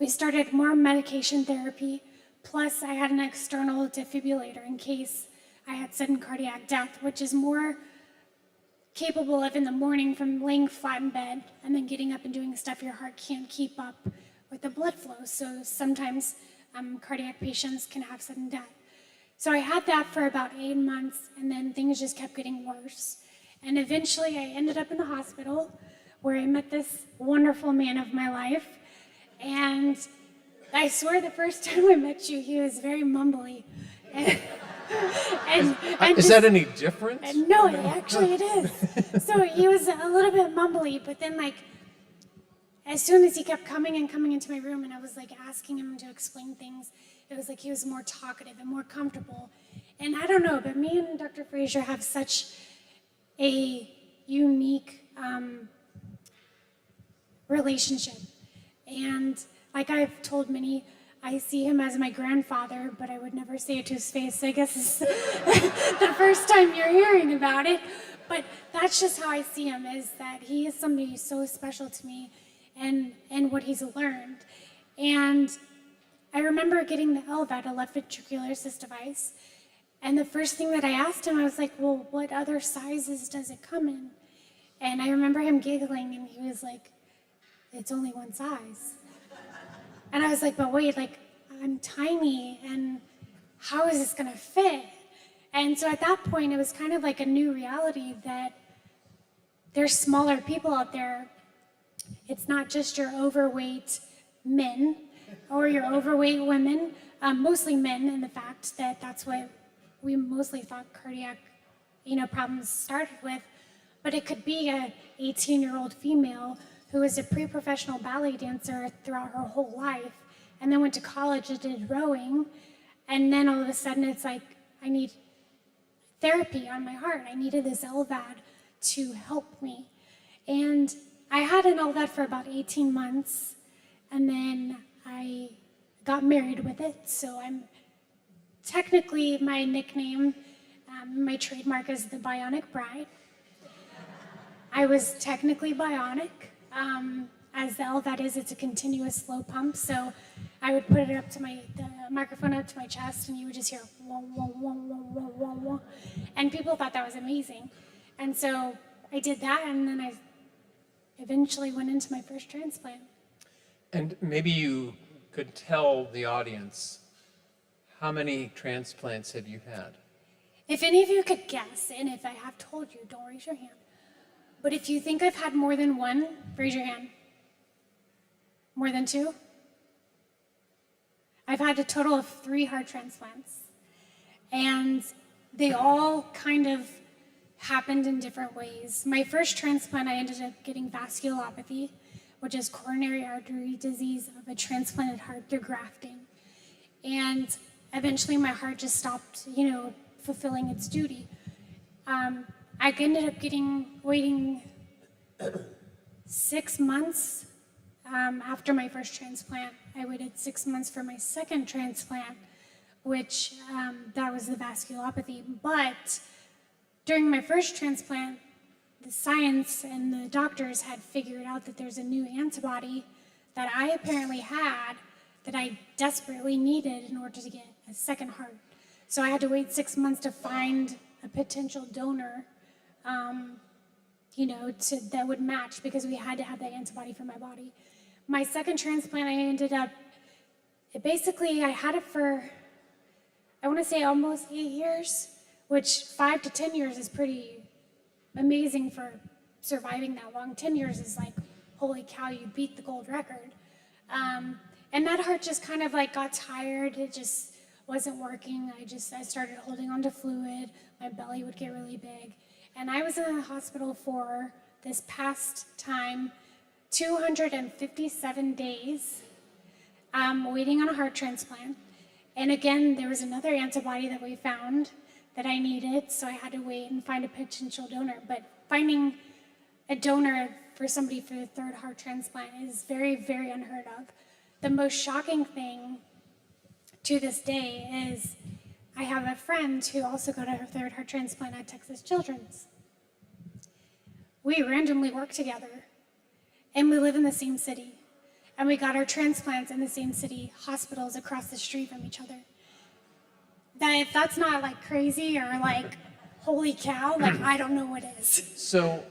we started more medication therapy, plus I had an external defibrillator in case I had sudden cardiac death, which is more capable of in the morning from laying flat in bed and then getting up and doing stuff your heart can't keep up with the blood flow. So sometimes cardiac patients can have sudden death. So I had that for about 8 months, and then things just kept getting worse. And eventually I ended up in the hospital where I met this wonderful man of my life. And I swear the first time I met you, he was very mumbly. Is that any different? No, actually it is. So he was a little bit mumbly, but then as soon as he kept coming into my room and I was asking him to explain things, it was like he was more talkative and more comfortable. And I don't know, but me and Dr. Frazier have such a unique relationship. And like I've told many, I see him as my grandfather, but I would never say it to his face. So I guess it's the first time you're hearing about it. But that's just how I see him, is that he is somebody so special to me and what he's learned. And I remember getting the LVAD, a left ventricular assist device. And the first thing that I asked him, I was like, well, what other sizes does it come in? And I remember him giggling, and he was like, it's only one size. And I was like, but wait, like, I'm tiny, and how is this gonna fit? And so at that point, it was kind of like a new reality that there's smaller people out there. It's not just your overweight men or your overweight women, mostly men, in the fact that that's what we mostly thought cardiac, problems started with. But it could be a 18-year-old female who was a pre-professional ballet dancer throughout her whole life, and then went to college and did rowing, and then all of a sudden it's like, I need therapy on my heart. I needed this LVAD to help me. And I had an LVAD for about 18 months, and then I got married with it, so I'm technically, my nickname, my trademark is the Bionic Bride. I was technically bionic. As the LVAD is, it's a continuous flow pump, so I would put it up to the microphone up to my chest, and you would just hear wah, wah, wah, wah, wah, wah, wah. And people thought that was amazing. And so I did that, and then I eventually went into my first transplant. And maybe you could tell the audience, how many transplants have you had? If any of you could guess, and if I have told you, don't raise your hand. But if you think I've had more than one, raise your hand. More than two? I've had a total of 3 heart transplants. And they all kind of happened in different ways. My first transplant, I ended up getting vasculopathy, which is coronary artery disease of a transplanted heart through grafting. And eventually my heart just stopped, fulfilling its duty. I ended up waiting 6 months after my first transplant. I waited 6 months for my second transplant, which that was the vasculopathy. But during my first transplant, the science and the doctors had figured out that there's a new antibody that I apparently had that I desperately needed in order to get a second heart. So I had to wait 6 months to find a potential donor, that would match, because we had to have that antibody for my body. My second transplant, I had it for, I want to say almost 8 years, which 5 to 10 years is pretty amazing for surviving that long. 10 years is like, holy cow, you beat the gold record. And that heart just kind of like got tired. It just wasn't working. I started holding on to fluid. My belly would get really big. And I was in the hospital for this past time, 257 days, waiting on a heart transplant. And again, there was another antibody that we found that I needed, so I had to wait and find a potential donor. But finding a donor for somebody for the third heart transplant is very, very unheard of. The most shocking thing to this day is I have a friend who also got her third heart transplant at Texas Children's. We randomly work together, and we live in the same city. And we got our transplants in the same city, hospitals across the street from each other. If that's not like crazy or like, holy cow, like I don't know what is. So,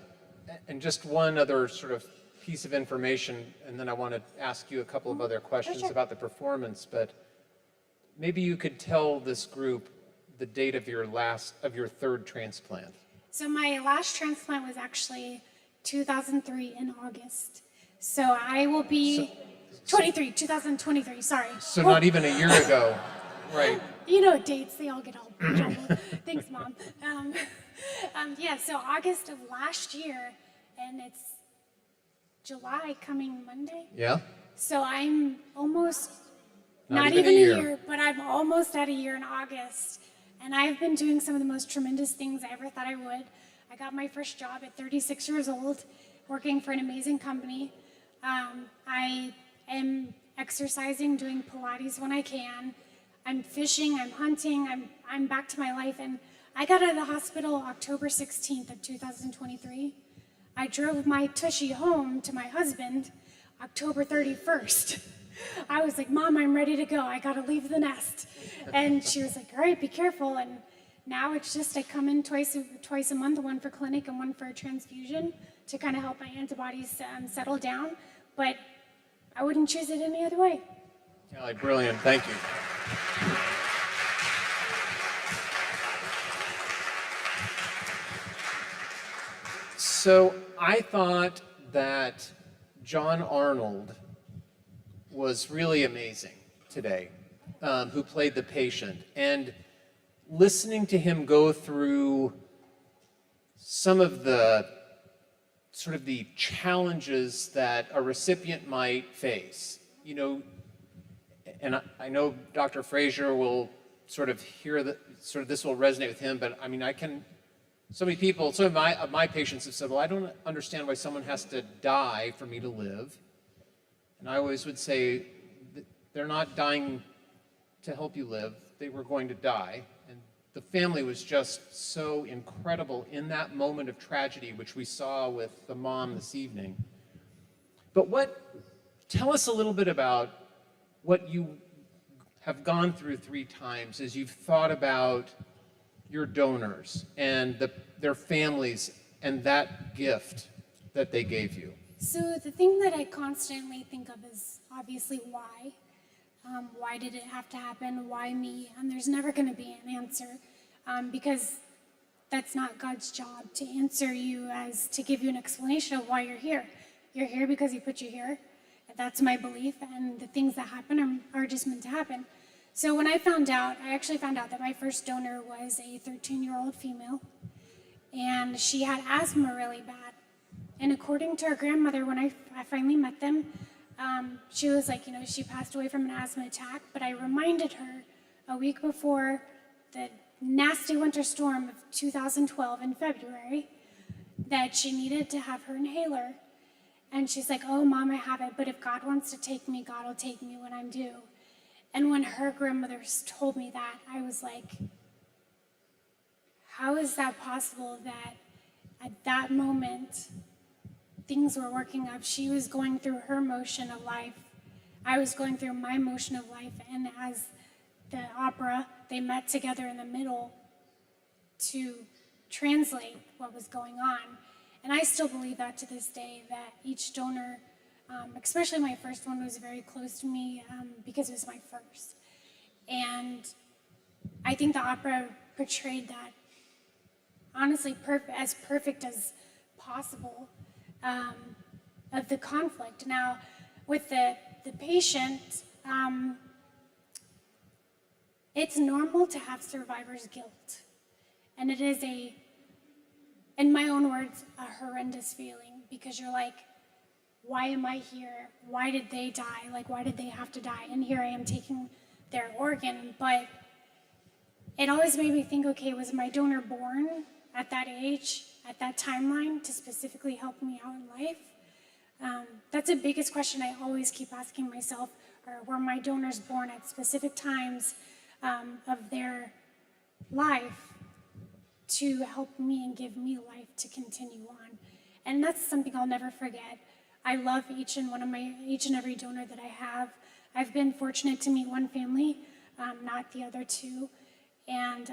and just one other sort of piece of information, and then I want to ask you a couple of other questions about the performance, but maybe you could tell this group the date of your third transplant. So my last transplant was actually 2003 in August. So I will be 2023, sorry. So not even a year ago, right? Dates, they all get all jumbled. Thanks, Mom. So August of last year, and it's July coming Monday. Yeah. So I'm almost, not even a year, but I'm almost at a year in August. And I've been doing some of the most tremendous things I ever thought I would. I got my first job at 36 years old, working for an amazing company. I am exercising, doing Pilates when I can. I'm fishing, I'm hunting, I'm back to my life. And I got out of the hospital October 16th of 2023. I drove my tushy home to my husband October 31st. I was like, Mom, I'm ready to go. I gotta leave the nest. And she was like, all right, be careful. And now it's just I come in twice a month, one for clinic and one for a transfusion to kind of help my antibodies settle down. But I wouldn't choose it any other way. Kelly, brilliant. Thank you. So I thought that John Arnold was really amazing today, who played the patient. And listening to him go through some of the sort of the challenges that a recipient might face, you know, and I know Dr. Frazier will sort of hear that, sort of this will resonate with him, but I mean, so many people, some of my patients have said, well, I don't understand why someone has to die for me to live. And I always would say, they're not dying to help you live, they were going to die. And the family was just so incredible in that moment of tragedy, which we saw with the mom this evening. But tell us a little bit about what you have gone through 3 times as you've thought about your donors and their families and that gift that they gave you. So the thing that I constantly think of is obviously why. Why did it have to happen? Why me? And there's never going to be an answer because that's not God's job to answer you as to give you an explanation of why you're here. You're here because He put you here. That's my belief, and the things that happen are just meant to happen. So when I actually found out that my first donor was a 13-year-old female, and she had asthma really bad. And according to her grandmother, when I finally met them, she was like, she passed away from an asthma attack, but I reminded her a week before the nasty winter storm of 2012 in February that she needed to have her inhaler. And she's like, oh, Mom, I have it, but if God wants to take me, God will take me when I'm due. And when her grandmother told me that, I was like, how is that possible that at that moment, things were working up? She was going through her motion of life. I was going through my motion of life. And as the opera, they met together in the middle to translate what was going on. And I still believe that to this day, that each donor, especially my first one, was very close to me because it was my first. And I think the opera portrayed that, honestly, as perfect as possible of the conflict. Now, with the patient, it's normal to have survivor's guilt. And it is in my own words, a horrendous feeling, because you're like, why am I here? Why did they die? Like, why did they have to die? And here I am taking their organ. But it always made me think, okay, was my donor born at that age, at that timeline, to specifically help me out in life? That's the biggest question I always keep asking myself, or were my donors born at specific times of their life to help me and give me life to continue on? And that's something I'll never forget. I love each and every donor that I have. I've been fortunate to meet one family, not the other 2. And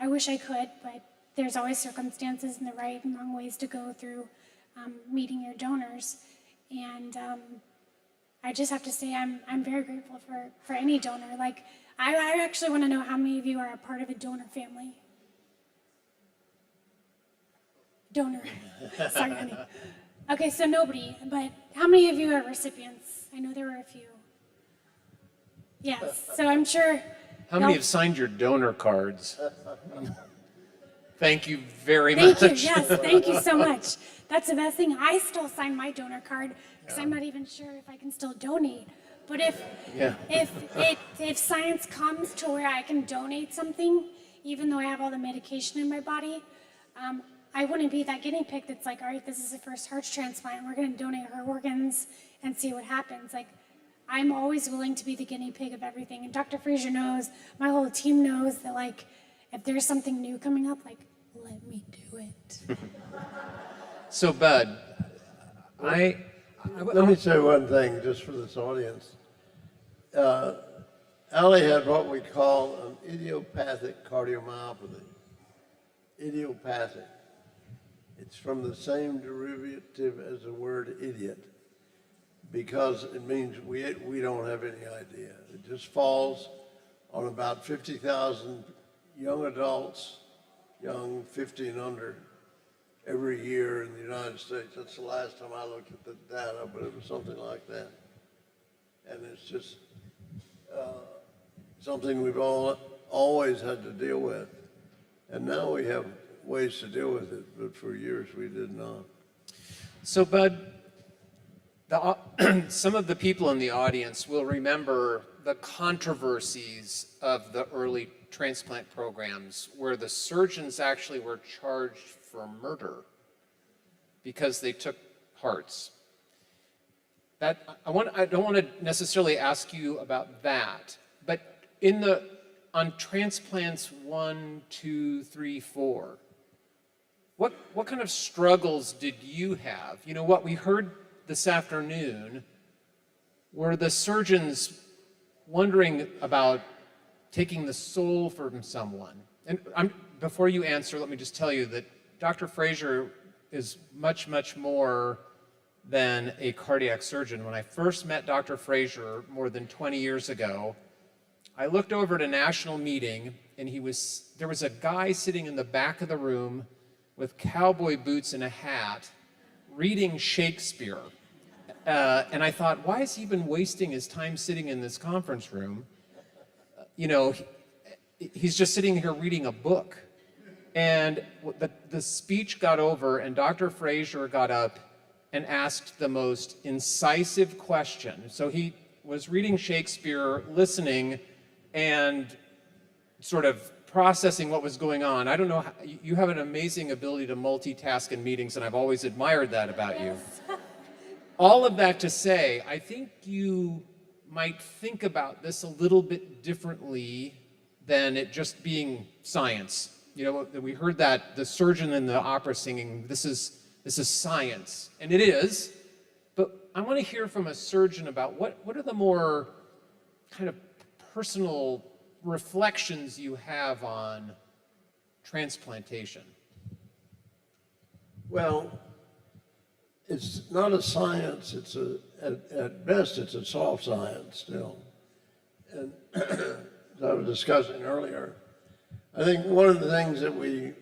I wish I could, but there's always circumstances and the right and wrong ways to go through meeting your donors. And I just have to say I'm very grateful for any donor. Like, I actually want to know how many of you are a part of a donor family. Donor. Sorry, honey. Okay, so nobody, but how many of you are recipients? I know there were a few. Yes, so I'm sure. How many have signed your donor cards? Thank you very much. Thank you, yes, thank you so much. That's the best thing. I still sign my donor card because I'm not even sure if I can still donate. But if science comes to where I can donate something, even though I have all the medication in my body, I wouldn't be that guinea pig that's like, all right, this is the first heart transplant. We're going to donate her organs and see what happens. Like, I'm always willing to be the guinea pig of everything. And Dr. Frazier knows, my whole team knows that, like, if there's something new coming up, like, let me do it. So, Bud, let me say one thing just for this audience. Allie had what we call an idiopathic cardiomyopathy. Idiopathic. It's from the same derivative as the word idiot, because it means we don't have any idea. It just falls on about 50,000 young adults, young 50 and under, every year in the United States. That's the last time I looked at the data, but it was something like that. And it's just something we've always had to deal with. And now we have ways to deal with it, but for years we did not. So, Bud, some of the people in the audience will remember the controversies of the early transplant programs where the surgeons actually were charged for murder because they took hearts. I don't want to necessarily ask you about that, but on transplants 1, 2, 3, 4, what kind of struggles did you have? You know, what we heard this afternoon were the surgeons wondering about taking the soul from someone. And before you answer, let me just tell you that Dr. Frazier is much, much more than a cardiac surgeon. When I first met Dr. Frazier more than 20 years ago, I looked over at a national meeting, and there was a guy sitting in the back of the room with cowboy boots and a hat reading Shakespeare. And I thought, why has he been wasting his time sitting in this conference room? You know, he's just sitting here reading a book. And the speech got over, and Dr. Frazier got up and asked the most incisive question. So he was reading Shakespeare, listening, and sort of processing what was going on. I don't know, you have an amazing ability to multitask in meetings, and I've always admired that about you. All of that to say, I think you might think about this a little bit differently than it just being science. You know, we heard that the surgeon in the opera singing, this is science, and it is, but I want to hear from a surgeon about what are the more kind of personal reflections you have on transplantation. Well, it's not a science, at best it's a soft science still. And as I was discussing earlier, I think one of the things that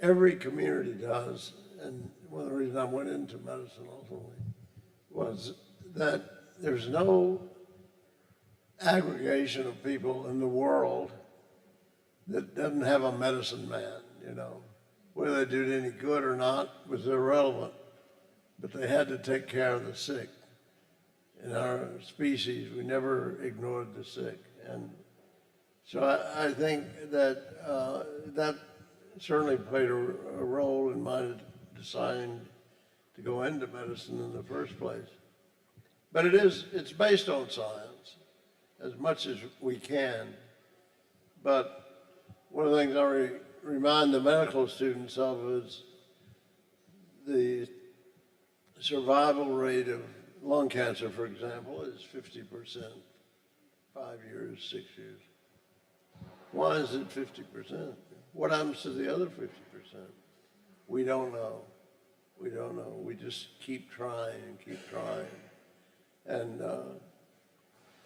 every community does, and one of the reasons I went into medicine ultimately, was that there's no aggregation of people in the world that doesn't have a medicine man, you know. Whether they did any good or not was irrelevant, but they had to take care of the sick. In our species, we never ignored the sick. And so I think that that certainly played a role in my deciding to go into medicine in the first place. But it's based on science as much as we can. But one of the things I remind the medical students of is the survival rate of lung cancer, for example, is 50%, 5 years, 6 years. Why is it 50%? What happens to the other 50%? We don't know. We don't know. We just keep trying and keep trying.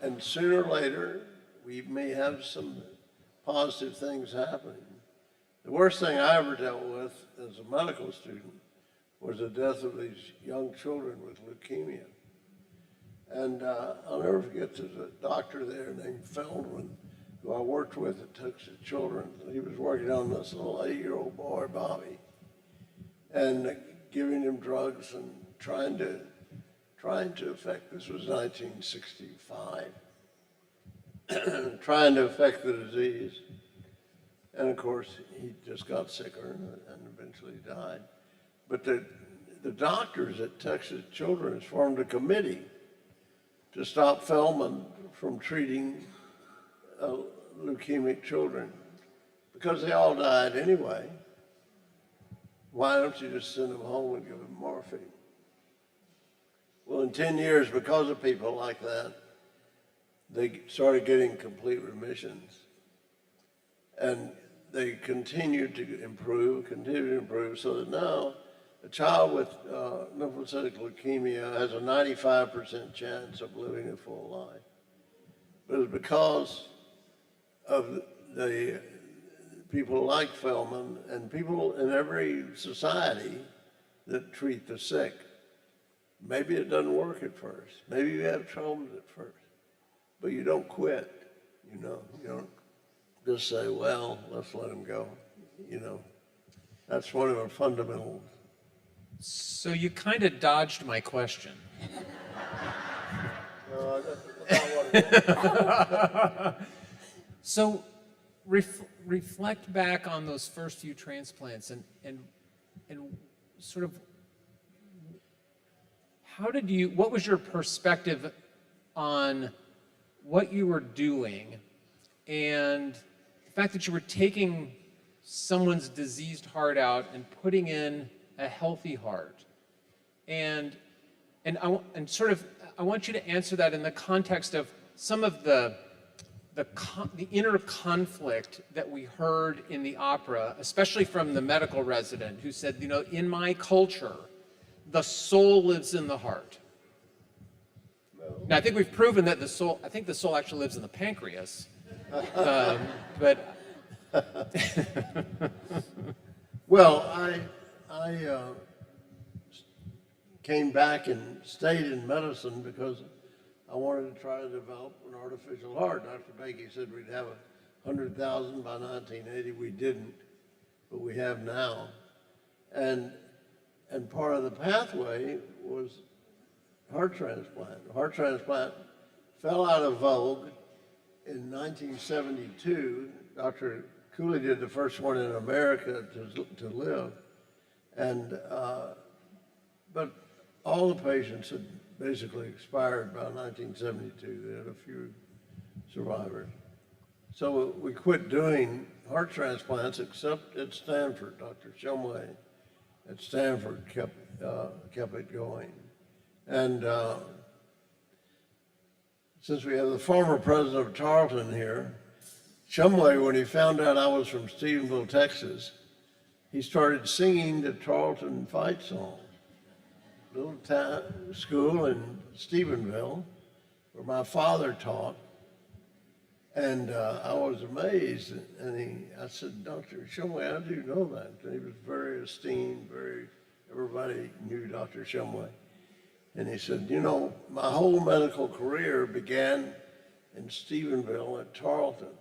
And sooner or later, we may have some positive things happening. The worst thing I ever dealt with as a medical student was the death of these young children with leukemia. And I'll never forget, there's a doctor there named Feldman, who I worked with that took the children. He was working on this little 8-year-old boy, Bobby, and giving him drugs and trying to affect, this was 1965, trying to affect the disease. And of course, he just got sicker and eventually died. But the doctors at Texas Children's formed a committee to stop Feldman from treating leukemic children, because they all died anyway. Why don't you just send them home and give them morphine? Well, in 10 years, because of people like that, they started getting complete remissions. And they continued to improve, so that now a child with lymphocytic leukemia has a 95% chance of living a full life. But it's because of the people like Feldman and people in every society that treat the sick. Maybe it doesn't work at first. Maybe you have troubles at first. But you don't quit, you know. You don't just say, well, let's let him go, you know. That's one of the fundamentals. So you kind of dodged my question. No, that's not what it is. So reflect back on those first few transplants and sort of what was your perspective on what you were doing and the fact that you were taking someone's diseased heart out and putting in a healthy heart? And I want you to answer that in the context of some of the inner conflict that we heard in the opera, especially from the medical resident who said, you know, in my culture, the soul lives in the heart. Now, I think we've proven that the soul actually lives in the pancreas. But well, I came back and stayed in medicine because I wanted to try to develop an artificial heart. Dr. Bakey said we'd have 100,000 by 1980. We didn't, but we have now. And part of the pathway was heart transplant. Heart transplant fell out of vogue in 1972. Dr. Cooley did the first one in America to live. And, but all the patients had basically expired by 1972. They had a few survivors. So we quit doing heart transplants except at Stanford. Dr. Shumway at Stanford kept it going. And since we have the former president of Tarleton here, Shumway, when he found out I was from Stephenville, Texas, he started singing the Tarleton fight song. Little town school in Stephenville, where my father taught. And I was amazed, and I said, Dr. Shumway, how do you know that? And he was very esteemed, everybody knew Dr. Shumway. And he said, you know, my whole medical career began in Stephenville at Tarleton.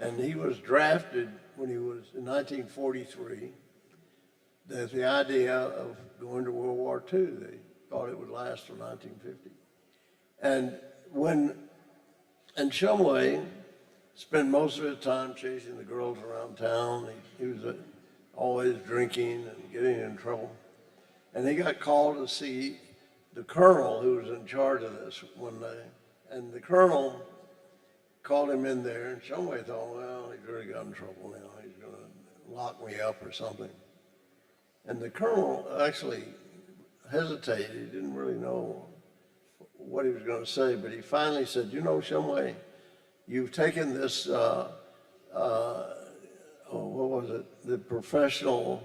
And he was drafted when he was in 1943. There's the idea of going to World War II. They thought it would last till 1950. And Shumway spent most of his time chasing the girls around town. He was always drinking and getting in trouble. And he got called to see the colonel who was in charge of this one day. And the colonel called him in there, and Shumway thought, well, he's really got in trouble now. He's going to lock me up or something. And the colonel actually hesitated. He didn't really know what he was going to say, but he finally said, you know, Shumway, you've taken this, what was it, the professional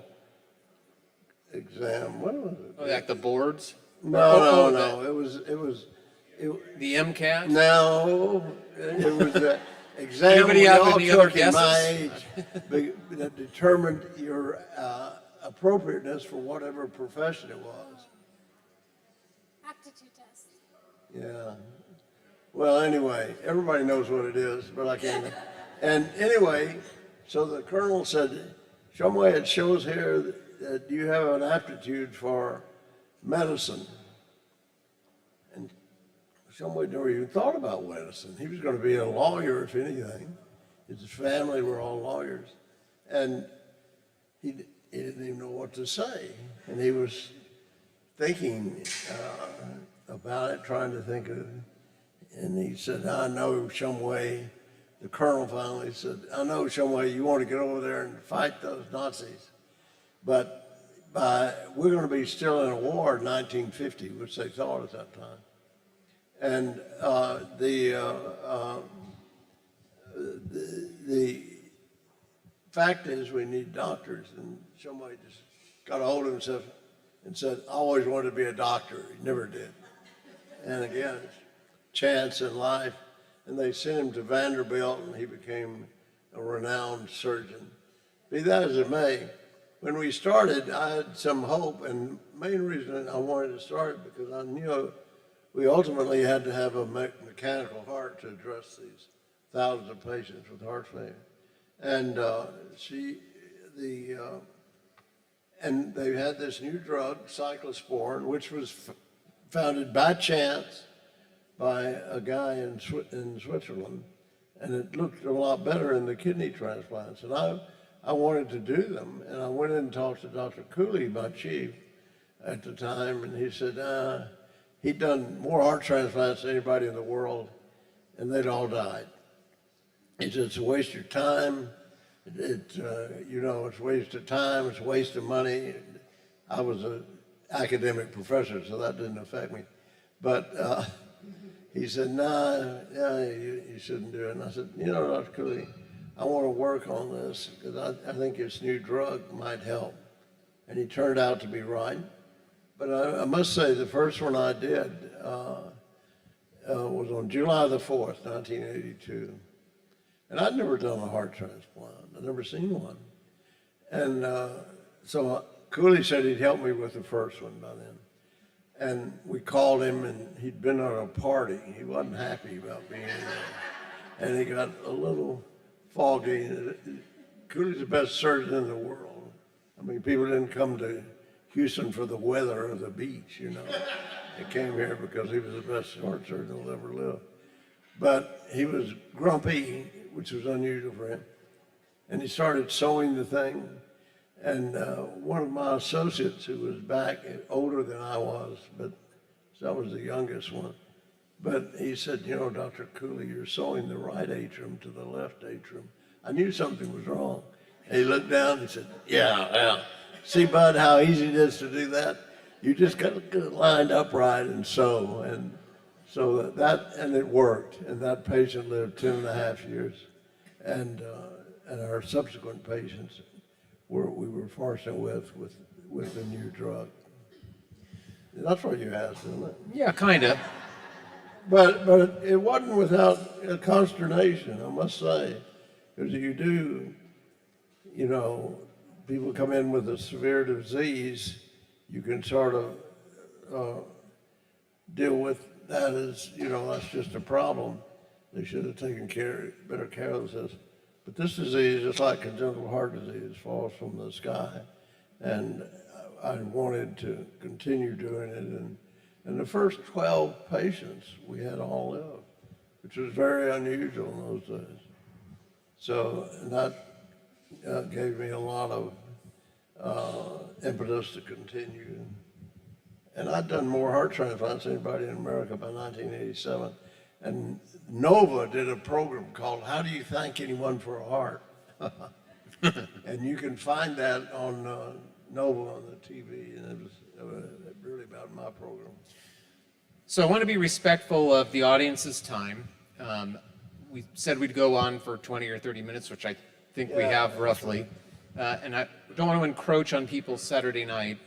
exam, what was it? Oh, like the boards? No, it was the MCAT? No, it was the exam Anybody we have all any other took in my guesses? age that determined your appropriateness for whatever profession it was. Aptitude test. Yeah. Well, anyway, everybody knows what it is, but I can't. And anyway, so the colonel said, Shumway, it shows here that you have an aptitude for medicine. Shumway never even thought about medicine. He was going to be a lawyer, if anything. His family were all lawyers. And he didn't even know what to say. And he was thinking about it, trying to think of it. And he said, I know some way. The colonel finally said, I know some way you want to get over there and fight those Nazis. But we're going to be still in a war in 1950, which they thought at that time. And the fact is we need doctors. And somebody just got a hold of himself and said, I always wanted to be a doctor. He never did. And again, it's chance in life. And they sent him to Vanderbilt, and he became a renowned surgeon. Be that as it may, when we started, I had some hope, and the main reason I wanted to start because I knew we ultimately had to have a mechanical heart to address these thousands of patients with heart failure. And and they had this new drug, cyclosporin, which was founded by chance by a guy in Switzerland, and it looked a lot better in the kidney transplants. And I wanted to do them, and I went in and talked to Dr. Cooley, my chief, at the time, and he said he'd done more heart transplants than anybody in the world, and they'd all died. He said, it's a waste of time. It's a waste of time. It's a waste of money. I was an academic professor, so that didn't affect me. But he said, you shouldn't do it. And I said, Dr. Cooley, I want to work on this because I think this new drug might help. And he turned out to be right. But I must say the first one I did was on July the 4th, 1982. And I'd never done a heart transplant. I'd never seen one. And so Cooley said he'd help me with the first one by then. And we called him, and he'd been at a party. He wasn't happy about being there. And he got a little foggy. Cooley's the best surgeon in the world. I mean, people didn't come to Houston for the weather or the beach, They came here because he was the best heart surgeon who'll ever live. But he was grumpy, which was unusual for him. And he started sewing the thing. And one of my associates who was back, older than I was, but so I was the youngest one, but he said, Dr. Cooley, you're sewing the right atrium to the left atrium. I knew something was wrong. And he looked down and said, yeah. See, Bud, how easy it is to do that? You just got to get it lined upright and sew. And so and it worked. And that patient lived 2.5 years. And our subsequent patients we were fortunate with the new drug. That's what you asked, isn't it? Yeah, kind of. But it wasn't without consternation, I must say, because you do, people come in with a severe disease, you can sort of deal with that as, that's just a problem. They should have taken better care of this. But this disease, just like congenital heart disease, falls from the sky. And I wanted to continue doing it. And the first 12 patients, we had all live, which was very unusual in those days. So that gave me a lot of impetus to continue. And I'd done more heart transplants than anybody in America by 1987. And Nova did a program called How Do You Thank Anyone for a Heart? And you can find that on Nova on the TV, and it was really about my program. So I want to be respectful of the audience's time. We said we'd go on for 20 or 30 minutes, which I think we have roughly. And I don't want to encroach on people's Saturday night.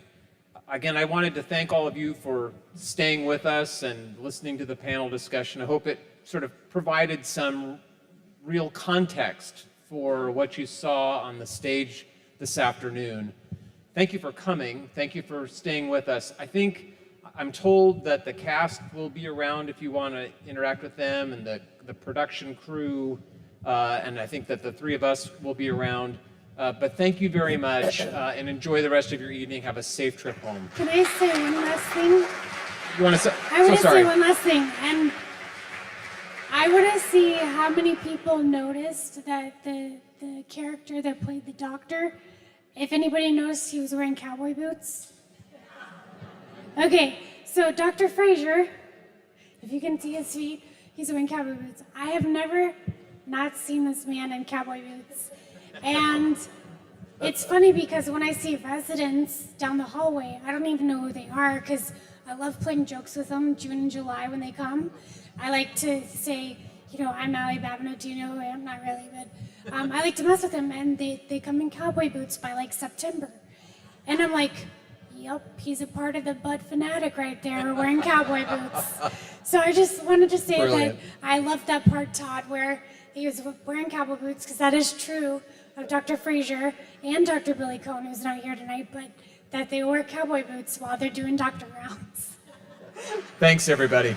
Again, I wanted to thank all of you for staying with us and listening to the panel discussion. I hope it sort of provided some real context for what you saw on the stage this afternoon. Thank you for coming. Thank you for staying with us. I'm told that the cast will be around if you want to interact with them, and the production crew, and I think that the three of us will be around. But thank you very much, and enjoy the rest of your evening. Have a safe trip home. Can I say one last thing? You want to say? I want to say one last thing, and I I want to see how many people noticed that the character that played the doctor, if anybody noticed he was wearing cowboy boots. Okay, so Dr. Frazier, if you can see his feet, he's wearing cowboy boots. I have never not seen this man in cowboy boots. And it's funny because when I see residents down the hallway, I don't even know who they are because I love playing jokes with them June and July when they come. I like to say, you know, I'm Allie Babineau, do you know who I am? Not really, but I like to mess with them, and they come in cowboy boots by like September. And I'm like, yep, he's a part of the Bud Fanatic right there, wearing cowboy boots. So I just wanted to say Brilliant. that I love that part, Todd, where he was wearing cowboy boots, because that is true of Dr. Frazier and Dr. Billy Cohn, who's not here tonight, but that they wear cowboy boots while they're doing doctor rounds. Thanks, everybody.